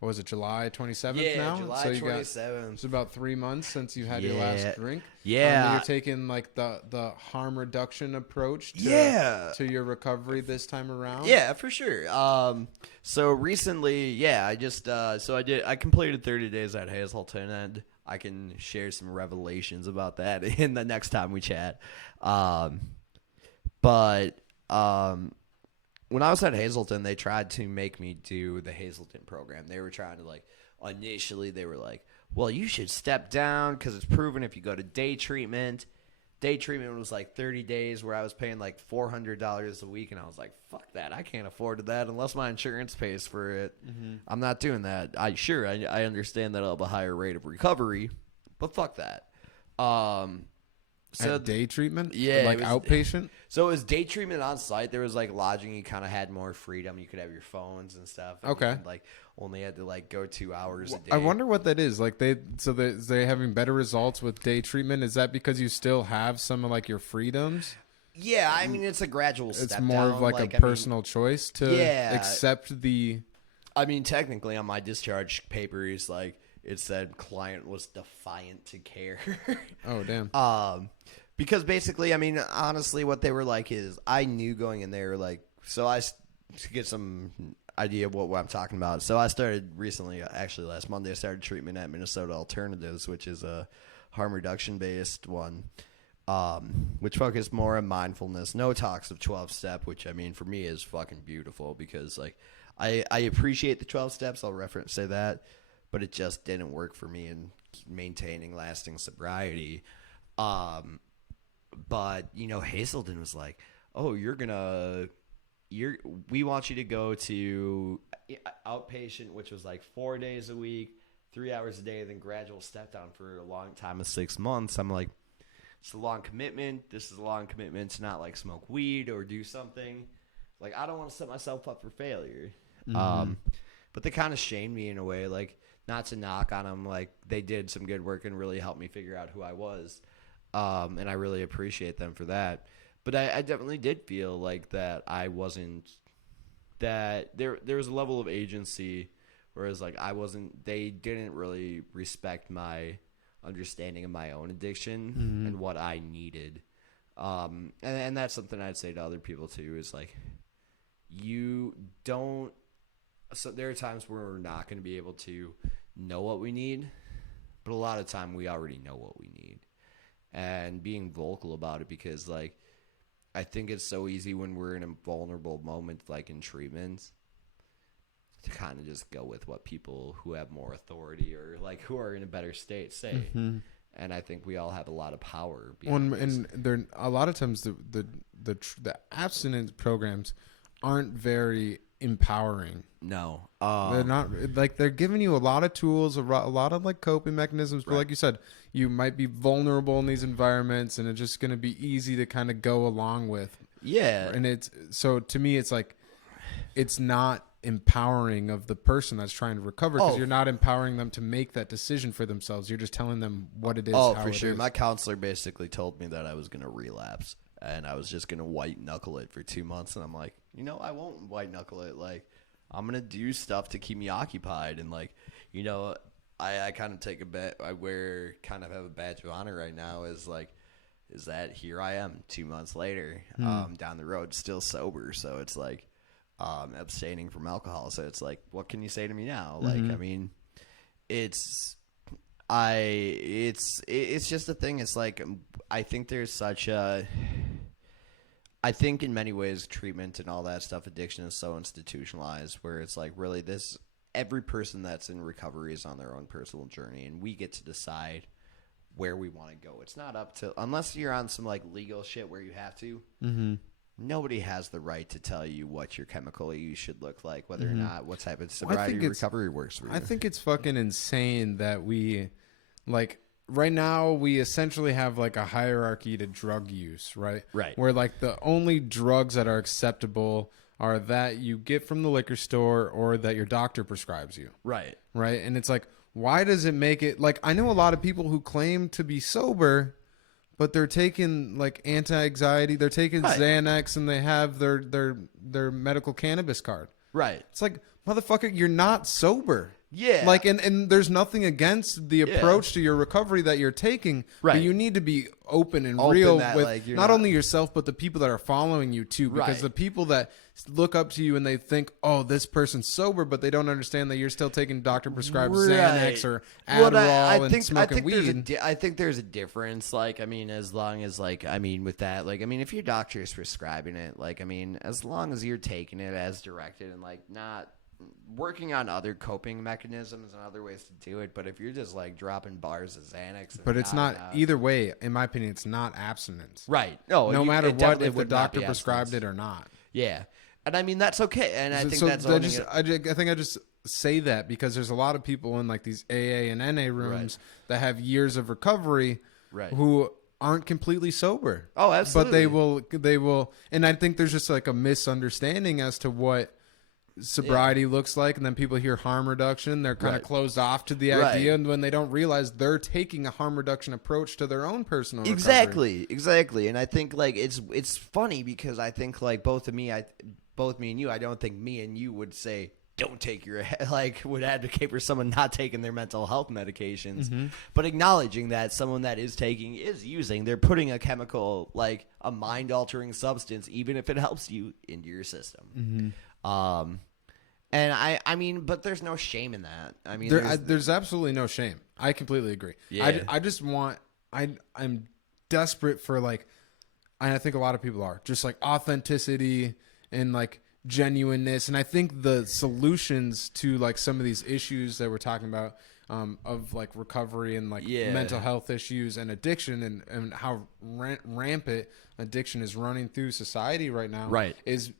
What was it, July 27th now? July So you 27th. it's about 3 months since you had your last drink. Yeah. You're taking like the harm reduction approach to your recovery this time around. Yeah, for sure. So recently, I just I completed 30 days at Hazleton, and I can share some revelations about that in the next time we chat. But when I was at Hazleton, they tried to make me do the Hazleton program. They were trying to initially they were like, well, you should step down because it's proven if you go to day treatment. Day treatment was like 30 days where I was paying like $400 a week, and I was like, fuck that. I can't afford that unless my insurance pays for it. I'm not doing that. I understand that I'll have a higher rate of recovery, but fuck that. At day treatment? Yeah, Like it was- outpatient? So it was day treatment on site. There was like lodging. You kind of had more freedom. You could have your phones and stuff. And Okay. you, only had to go 2 hours a day. I wonder what that is. Like they're having better results with day treatment. Is that because you still have some of like your freedoms? Yeah, I mean it's a gradual step. It's more of down. like a I mean, personal choice to Yeah. accept the. I mean, technically, on my discharge papers, it said client was defiant to care. Oh damn. Because basically, I mean, honestly, what they were like is I knew going in there, to get some idea of what I'm talking about. So I started recently, actually last Monday, I started treatment at Minnesota Alternatives, which is a harm reduction based one, which focused more on mindfulness. No talks of 12-step, which I mean, for me is fucking beautiful because I appreciate the 12 steps. I'll say that, but it just didn't work for me in maintaining lasting sobriety. But Hazelden was like, "Oh, we want you to go to outpatient, which was 4 days a week, 3 hours a day, then gradual step down for a long time of 6 months." I'm like, it's a long commitment. This is a long commitment to not smoke weed or do something. I don't want to set myself up for failure. But they kind of shamed me in a way, not to knock on them. They did some good work and really helped me figure out who I was. And I really appreciate them for that. But I definitely did feel that I wasn't, that there was a level of agency, whereas they didn't really respect my understanding of my own addiction and what I needed. And that's something I'd say to other people too, is you don't So there are times where we're not going to be able to know what we need, but a lot of time we already know what we need. And being vocal about it, because like I think it's so easy when we're in a vulnerable moment, like in treatments, to kind of just go with what people who have more authority or like who are in a better state say. Mm-hmm. And I think we all have a lot of power. And there a lot of times the abstinence programs aren't very empowering. No, They're not like they're giving you a lot of tools, a lot of like coping mechanisms. But like you said, you might be vulnerable in these environments, and it's just going to be easy to kind of go along with. Yeah, and it's so to me, it's like it's not empowering of the person that's trying to recover, because you're not empowering them to make that decision for themselves. You're just telling them what it is. Oh, how for it sure. is. My counselor basically told me that I was going to relapse, and I was just going to white knuckle it for 2 months. And I'm like, I won't white knuckle it. Like, I'm going to do stuff to keep me occupied. And like, I kind of take a bet. I kind of have a badge of honor right now is that here I am 2 months later, down the road, still sober. So it's like, abstaining from alcohol. So it's like, what can you say to me now? Like, I mean, it's just a thing. It's like, I think I think in many ways treatment and all that stuff, addiction is so institutionalized, where it's like really every person that's in recovery is on their own personal journey, and we get to decide where we want to go. It's not up to, unless you're on some like legal shit where you have to, nobody has the right to tell you what your chemical use should look like, whether or not what type of sobriety recovery works for you. I think it's fucking insane that we, like, right now we essentially have like a hierarchy to drug use, right? Right. Where like the only drugs that are acceptable are that you get from the liquor store or that your doctor prescribes you. Right. Right. And it's like, why does it make it like, I know a lot of people who claim to be sober, but they're taking like anti-anxiety, they're taking Xanax, and they have their medical cannabis card. Right. It's like, motherfucker, you're not sober. Yeah. Like, and there's nothing against the approach to your recovery that you're taking. Right. But you need to be open and real that, with like, not only yourself, but the people that are following you too. Because Right. the people that look up to you and they think, oh, this person's sober, but they don't understand that you're still taking doctor prescribed Xanax or Adderall and smoking weed. I think there's a difference. Like, I mean, as long as like, I mean, with that, like, I mean, if your doctor is prescribing it, like, I mean, as long as you're taking it as directed and like not working on other coping mechanisms and other ways to do it. But if you're just like dropping bars of Xanax, But it's not either way. In my opinion, it's not abstinence. Right. No matter what, definitely if the would not doctor be prescribed abstinence. it or not. Yeah. And I mean, that's okay. And I think that's I owning it. I think I just say that because there's a lot of people in like these AA and NA rooms that have years of recovery who aren't completely sober. Oh, absolutely. But they will. And I think there's just like a misunderstanding as to what sobriety looks like, and then people hear harm reduction, they're kind of closed off to the idea, and when they don't realize they're taking a harm reduction approach to their own personal recovery. Exactly. And I think like it's funny because I think like both me and you, I don't think me and you would say don't take your like would advocate for someone not taking their mental health medications, but acknowledging that someone that is using, they're putting a chemical, like a mind altering substance, even if it helps you, into your system. And I mean, but there's no shame in that. I mean, there's absolutely no shame. I completely agree. Yeah. I just want, I'm desperate for like, and I think a lot of people are, just like authenticity and like genuineness. And I think the solutions to like some of these issues that we're talking about, of like recovery and like mental health issues and addiction and how rampant addiction is running through society right now. Right. Is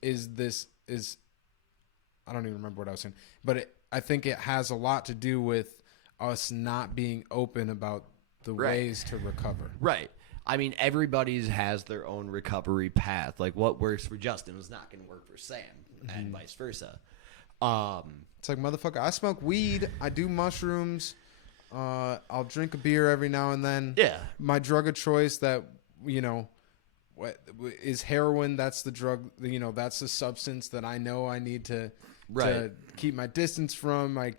I don't even remember what I was saying, but I think it has a lot to do with us not being open about the ways to recover. Right. I mean, everybody has their own recovery path. Like what works for Justin is not going to work for Sam, and vice versa. It's like, motherfucker, I smoke weed, I do mushrooms, I'll drink a beer every now and then. Yeah. My drug of choice that, is heroin. That's the drug, that's the substance that I know I need to keep my distance from. I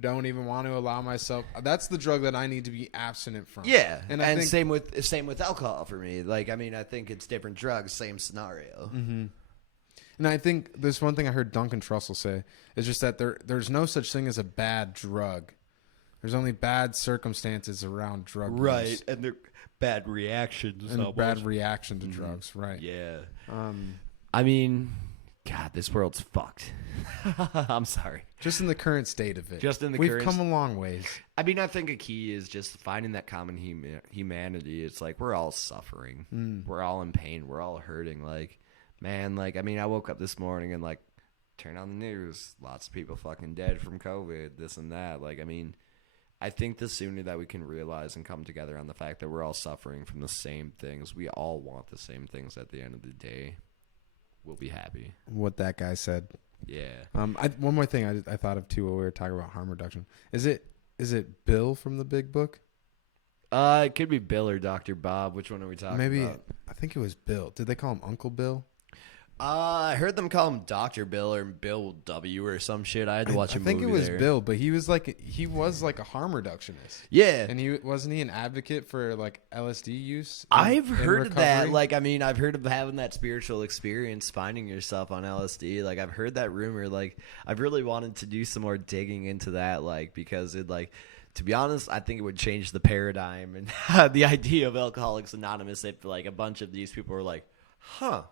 don't even want to allow myself. That's the drug that I need to be abstinent from. Yeah. And I think same with alcohol for me. Like, I mean, I think it's different drugs, same scenario. And I think there's one thing I heard Duncan Trussell say is just that there's no such thing as a bad drug. There's only bad circumstances around drug use. And they're bad reactions. And bad reaction to drugs, right. Yeah. I mean, God, this world's fucked. I'm sorry. Just in the current state of it. We've come a long ways. I mean, I think a key is just finding that common humanity. It's like we're all suffering. We're all in pain. We're all hurting. Like, man, like, I mean, I woke up this morning and, like, turn on the news. Lots of people fucking dead from COVID, this and that. Like, I mean, I think the sooner that we can realize and come together on the fact that we're all suffering from the same things, we all want the same things at the end of the day, we'll be happy. What that guy said. Yeah. One more thing I thought of too while we were talking about harm reduction. Is it Bill from the Big Book? It could be Bill or Dr. Bob. Which one are we talking about? I think it was Bill. Did they call him Uncle Bill? I heard them call him Dr. Bill or Bill W or some shit. I had to watch a movie. I think it was Bill, but he was like a harm reductionist. Yeah. And wasn't he an advocate for like LSD use? I've heard of that. Like, I mean, I've heard of having that spiritual experience, finding yourself on LSD. Like, I've heard that rumor. Like, I've really wanted to do some more digging into that, like, because it, like, to be honest, I think it would change the paradigm and the idea of Alcoholics Anonymous if, like, a bunch of these people were like, huh,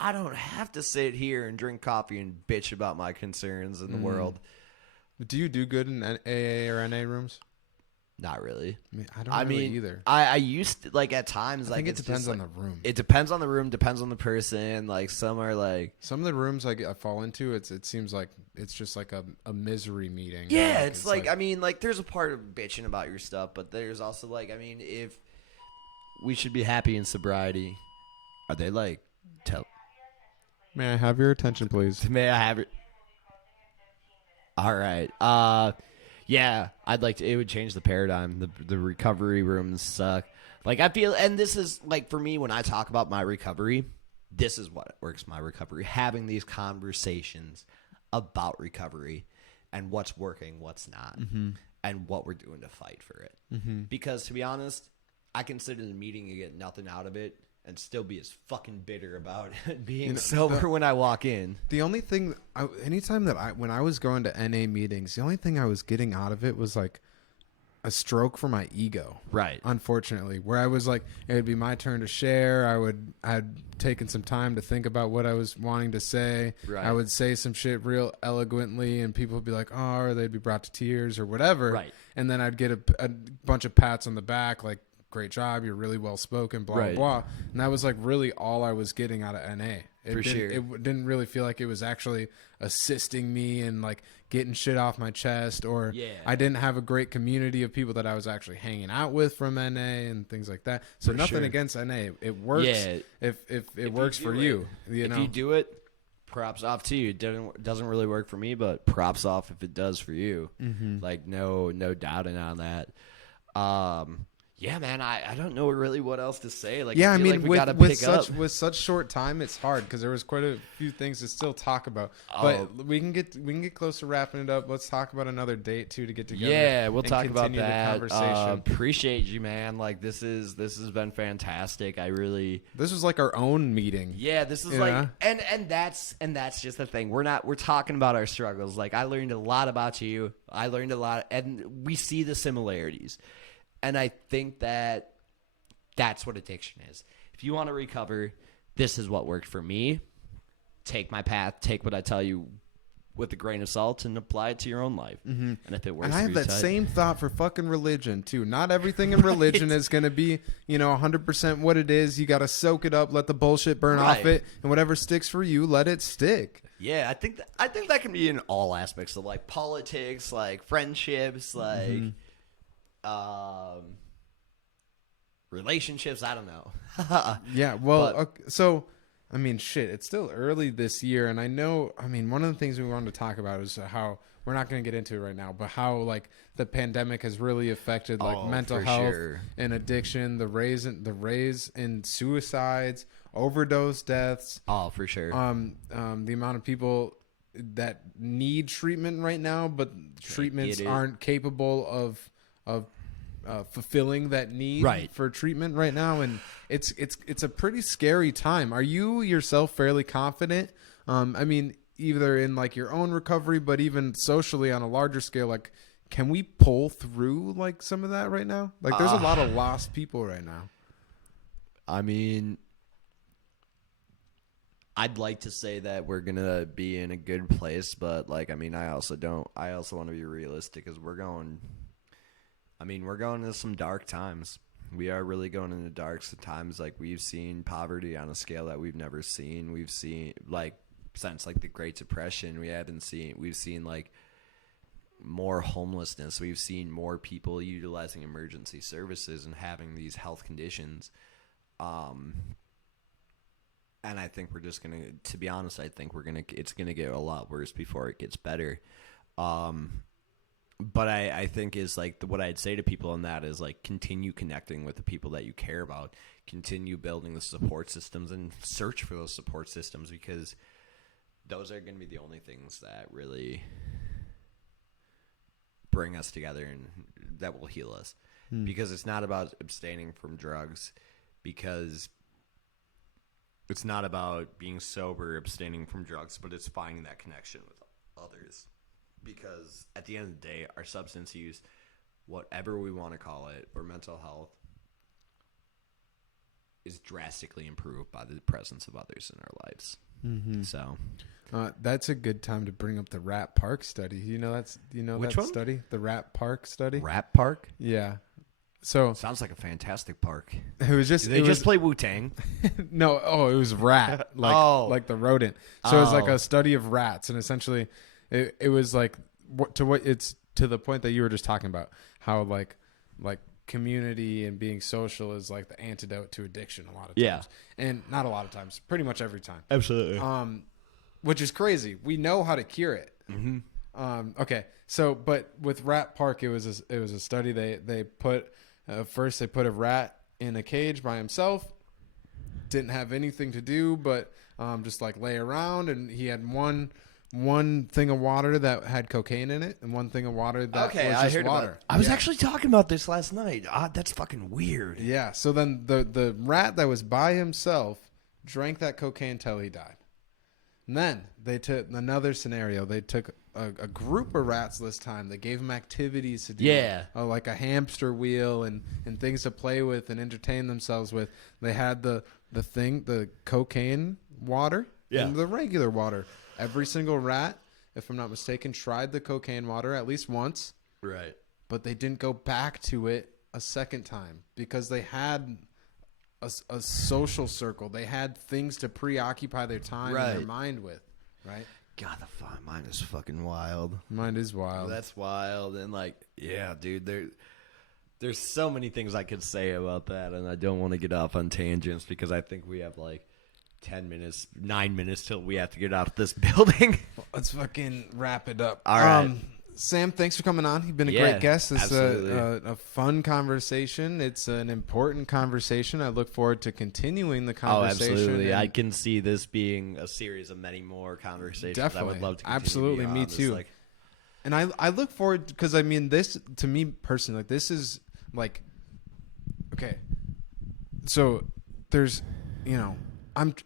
I don't have to sit here and drink coffee and bitch about my concerns in the world. Do you do good in AA or NA rooms? Not really. I don't really either. I used to, like, at times. I think it depends on the room. It depends on the room, depends on the person. Like, some are like... Some of the rooms I fall into, it seems like it's just like a misery meeting. Yeah, it's like, I mean, like, there's a part of bitching about your stuff, but there's also, like, I mean, if we should be happy in sobriety, are they, like, May I have your attention, please? May I have it? All right. Yeah, I'd like to. It would change the paradigm. The recovery rooms suck. Like, I feel, and this is like, for me, when I talk about my recovery, this is what works my recovery. Having these conversations about recovery and what's working, what's not, and what we're doing to fight for it. Because, to be honest, I can sit in a meeting and get nothing out of it and still be as fucking bitter about being sober when I walk in. The only thing, anytime that when I was going to NA meetings, the only thing I was getting out of it was like a stroke for my ego. Right. Unfortunately, where I was like, it would be my turn to share. I'd taken some time to think about what I was wanting to say. Right. I would say some shit real eloquently and people would be like, oh, or they'd be brought to tears or whatever. Right. And then I'd get a bunch of pats on the back, like, great job, you're really well spoken, blah, right. blah. And that was like really all I was getting out of NA. For sure. It didn't really feel like it was actually assisting me and like getting shit off my chest, or I didn't have a great community of people that I was actually hanging out with from NA and things like that. So nothing against NA. It works if it works for you. You know? If you do it, props off to you. It doesn't really work for me, but props off if it does for you. Like, no doubting on that. Yeah, man, I don't know really what else to say. Like, yeah, I mean, like we gotta pick up. With such short time, it's hard because there was quite a few things to still talk about. But we can get close to wrapping it up. Let's talk about another date too to get together. Yeah, we'll talk about the that. Conversation. Appreciate you, man. Like, this has been fantastic. This was like our own meeting. Yeah, this is like, and that's just the thing. We're talking about our struggles. Like, I learned a lot about you. I learned a lot, and we see the similarities. And I think that that's what addiction is. If you want to recover, this is what worked for me. Take my path. Take what I tell you with a grain of salt and apply it to your own life. And if it works, and I have that same thought for fucking religion too. Not everything in religion is going to be, 100% what it is. You got to soak it up, let the bullshit burn off it, and whatever sticks for you, let it stick. Yeah, I think that can be in all aspects of, like, politics, like friendships, like. Relationships, I don't know. Yeah, well, so, I mean, shit, it's still early this year, and I know, one of the things we wanted to talk about is how, we're not going to get into it right now, but how, like, the pandemic has really affected, like, mental health and addiction, the raise in suicides, overdose deaths. Oh, for sure. The amount of people that need treatment right now, but treatments aren't capable of fulfilling that need for treatment right now, and it's a pretty scary time. Are you yourself fairly confident I mean, either in like your own recovery, but even socially on a larger scale, like, can we pull through like some of that right now? Like, there's a lot of lost people right now. I mean, I'd like to say that we're gonna be in a good place, but like, I mean, I also want to be realistic, because we're going into some dark times. We are really going into dark times. Like, we've seen poverty on a scale that we've never seen. We've seen, like, since like the Great Depression, we've seen like more homelessness. We've seen more people utilizing emergency services and having these health conditions. And I think we're just gonna, to be honest, I think it's gonna get a lot worse before it gets better. But I think is like what I'd say to people on that is like, continue connecting with the people that you care about, continue building the support systems, and search for those support systems, because those are going to be the only things that really bring us together and that will heal us. Because it's not about abstaining from drugs, because it's not about being sober, abstaining from drugs, but it's finding that connection with others. Because at the end of the day, our substance use, whatever we want to call it, or mental health, is drastically improved by the presence of others in our lives. Mm-hmm. So that's a good time to bring up the Rat Park study. Which one? Study, the Rat Park study. Rat Park? Yeah. So sounds like a fantastic park. It was just. Did they just play Wu-Tang? No. Oh, it was rat. Like the rodent. So it's like a study of rats, and essentially, it was like it's to the point that you were just talking about, how like community and being social is like the antidote to addiction a lot of times. Yeah. And not a lot of times, pretty much every time. Absolutely. Which is crazy. We know how to cure it. Mm-hmm. Okay. So, but with Rat Park, it was a study. They put first they put a rat in a cage by himself, didn't have anything to do but just like lay around, and he had one thing of water that had cocaine in it, and one thing of water that was just water. I was actually talking about this last night. That's fucking weird. Yeah. So then the rat that was by himself drank that cocaine till he died. And then they took another scenario. They took a group of rats this time. They gave them activities to do. Yeah. Like a hamster wheel and things to play with and entertain themselves with. They had the cocaine water and the regular water. Every single rat, if I'm not mistaken, tried the cocaine water at least once. Right. But they didn't go back to it a second time because they had a social circle. They had things to preoccupy their time and their mind with, right? God, mine is fucking wild. Mine is wild. That's wild. And like, yeah, dude, there's so many things I could say about that, and I don't want to get off on tangents because I think we have like 9 minutes till we have to get out of this building. Let's fucking wrap it up. All right. Sam, thanks for coming on. You've been a great guest. It's a fun conversation. It's an important conversation. I look forward to continuing the conversation. Oh, absolutely. I can see this being a series of many more conversations. Definitely. I would love to continue. Absolutely. Me too. And I look forward because, I mean, this, to me personally, like, this is like, okay, so there's,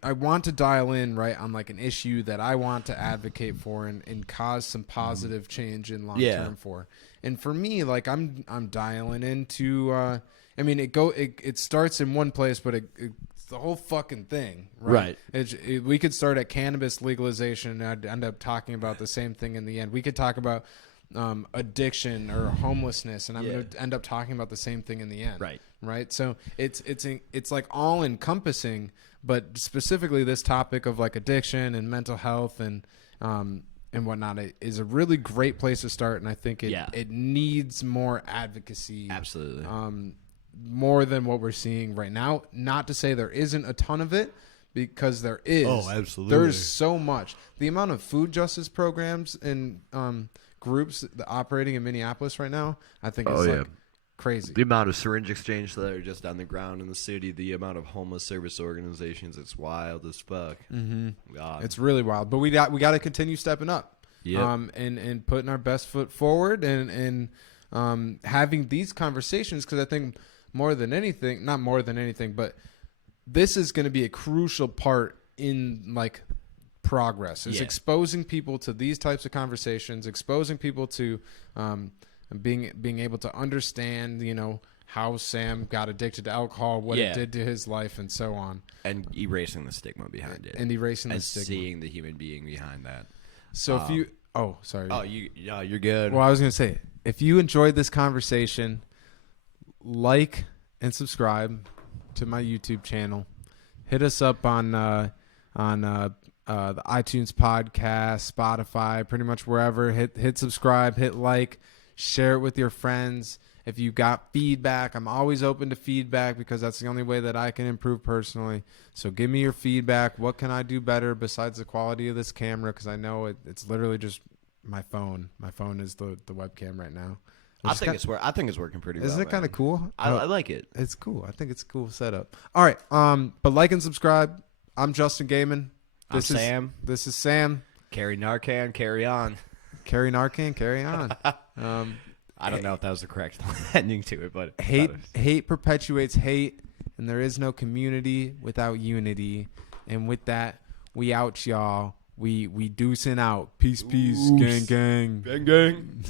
I want to dial in right on like an issue that I want to advocate for and cause some positive change in long term for. And for me, like I'm dialing into. I mean, it starts in one place, but it's the whole fucking thing, right? We could start at cannabis legalization, and I'd end up talking about the same thing in the end. We could talk about addiction or homelessness, and I'm going to end up talking about the same thing in the end, right? So it's like all encompassing. But specifically, this topic of like addiction and mental health and whatnot is a really great place to start, and I think it needs more advocacy. Absolutely, more than what we're seeing right now. Not to say there isn't a ton of it, because there is. Oh, absolutely. There's so much. The amount of food justice programs and groups operating in Minneapolis right now, I think is crazy. The amount of syringe exchange that are just on the ground in the city, the amount of homeless service organizations, it's wild as fuck. Mm-hmm. God. It's really wild. But we got to continue stepping up. Yeah. And putting our best foot forward and having these conversations, because I think not more than anything, but this is going to be a crucial part in like progress. It's Yeah. exposing people to these types of conversations, exposing people to being able to understand, how Sam got addicted to alcohol, what it did to his life, and so on. And erasing the stigma behind it. And erasing the and stigma. seeing the human being behind that. So if you... Oh, sorry. Oh, you're good. Well, I was going to say, if you enjoyed this conversation, like and subscribe to my YouTube channel. Hit us up on the iTunes podcast, Spotify, pretty much wherever. Hit subscribe, hit like, share it with your friends. If you got feedback, I'm always open to feedback because that's the only way that I can improve personally. So give me your feedback. What can I do better besides the quality of this camera? Because I know it's literally just my phone. My phone is the webcam right now. I think it's working pretty well. Isn't it kind of cool? I like it. It's cool. I think it's a cool setup. All right. But like and subscribe. I'm Justin Gaiman. I'm Sam. This is Sam. Carry Narcan, carry on. Carry Narcan, carry on. I don't know if that was the correct ending to it, but hate perpetuates hate, and there is no community without unity. And with that, we out, y'all. We deucing out. Peace, peace, gang, gang. Gang, gang.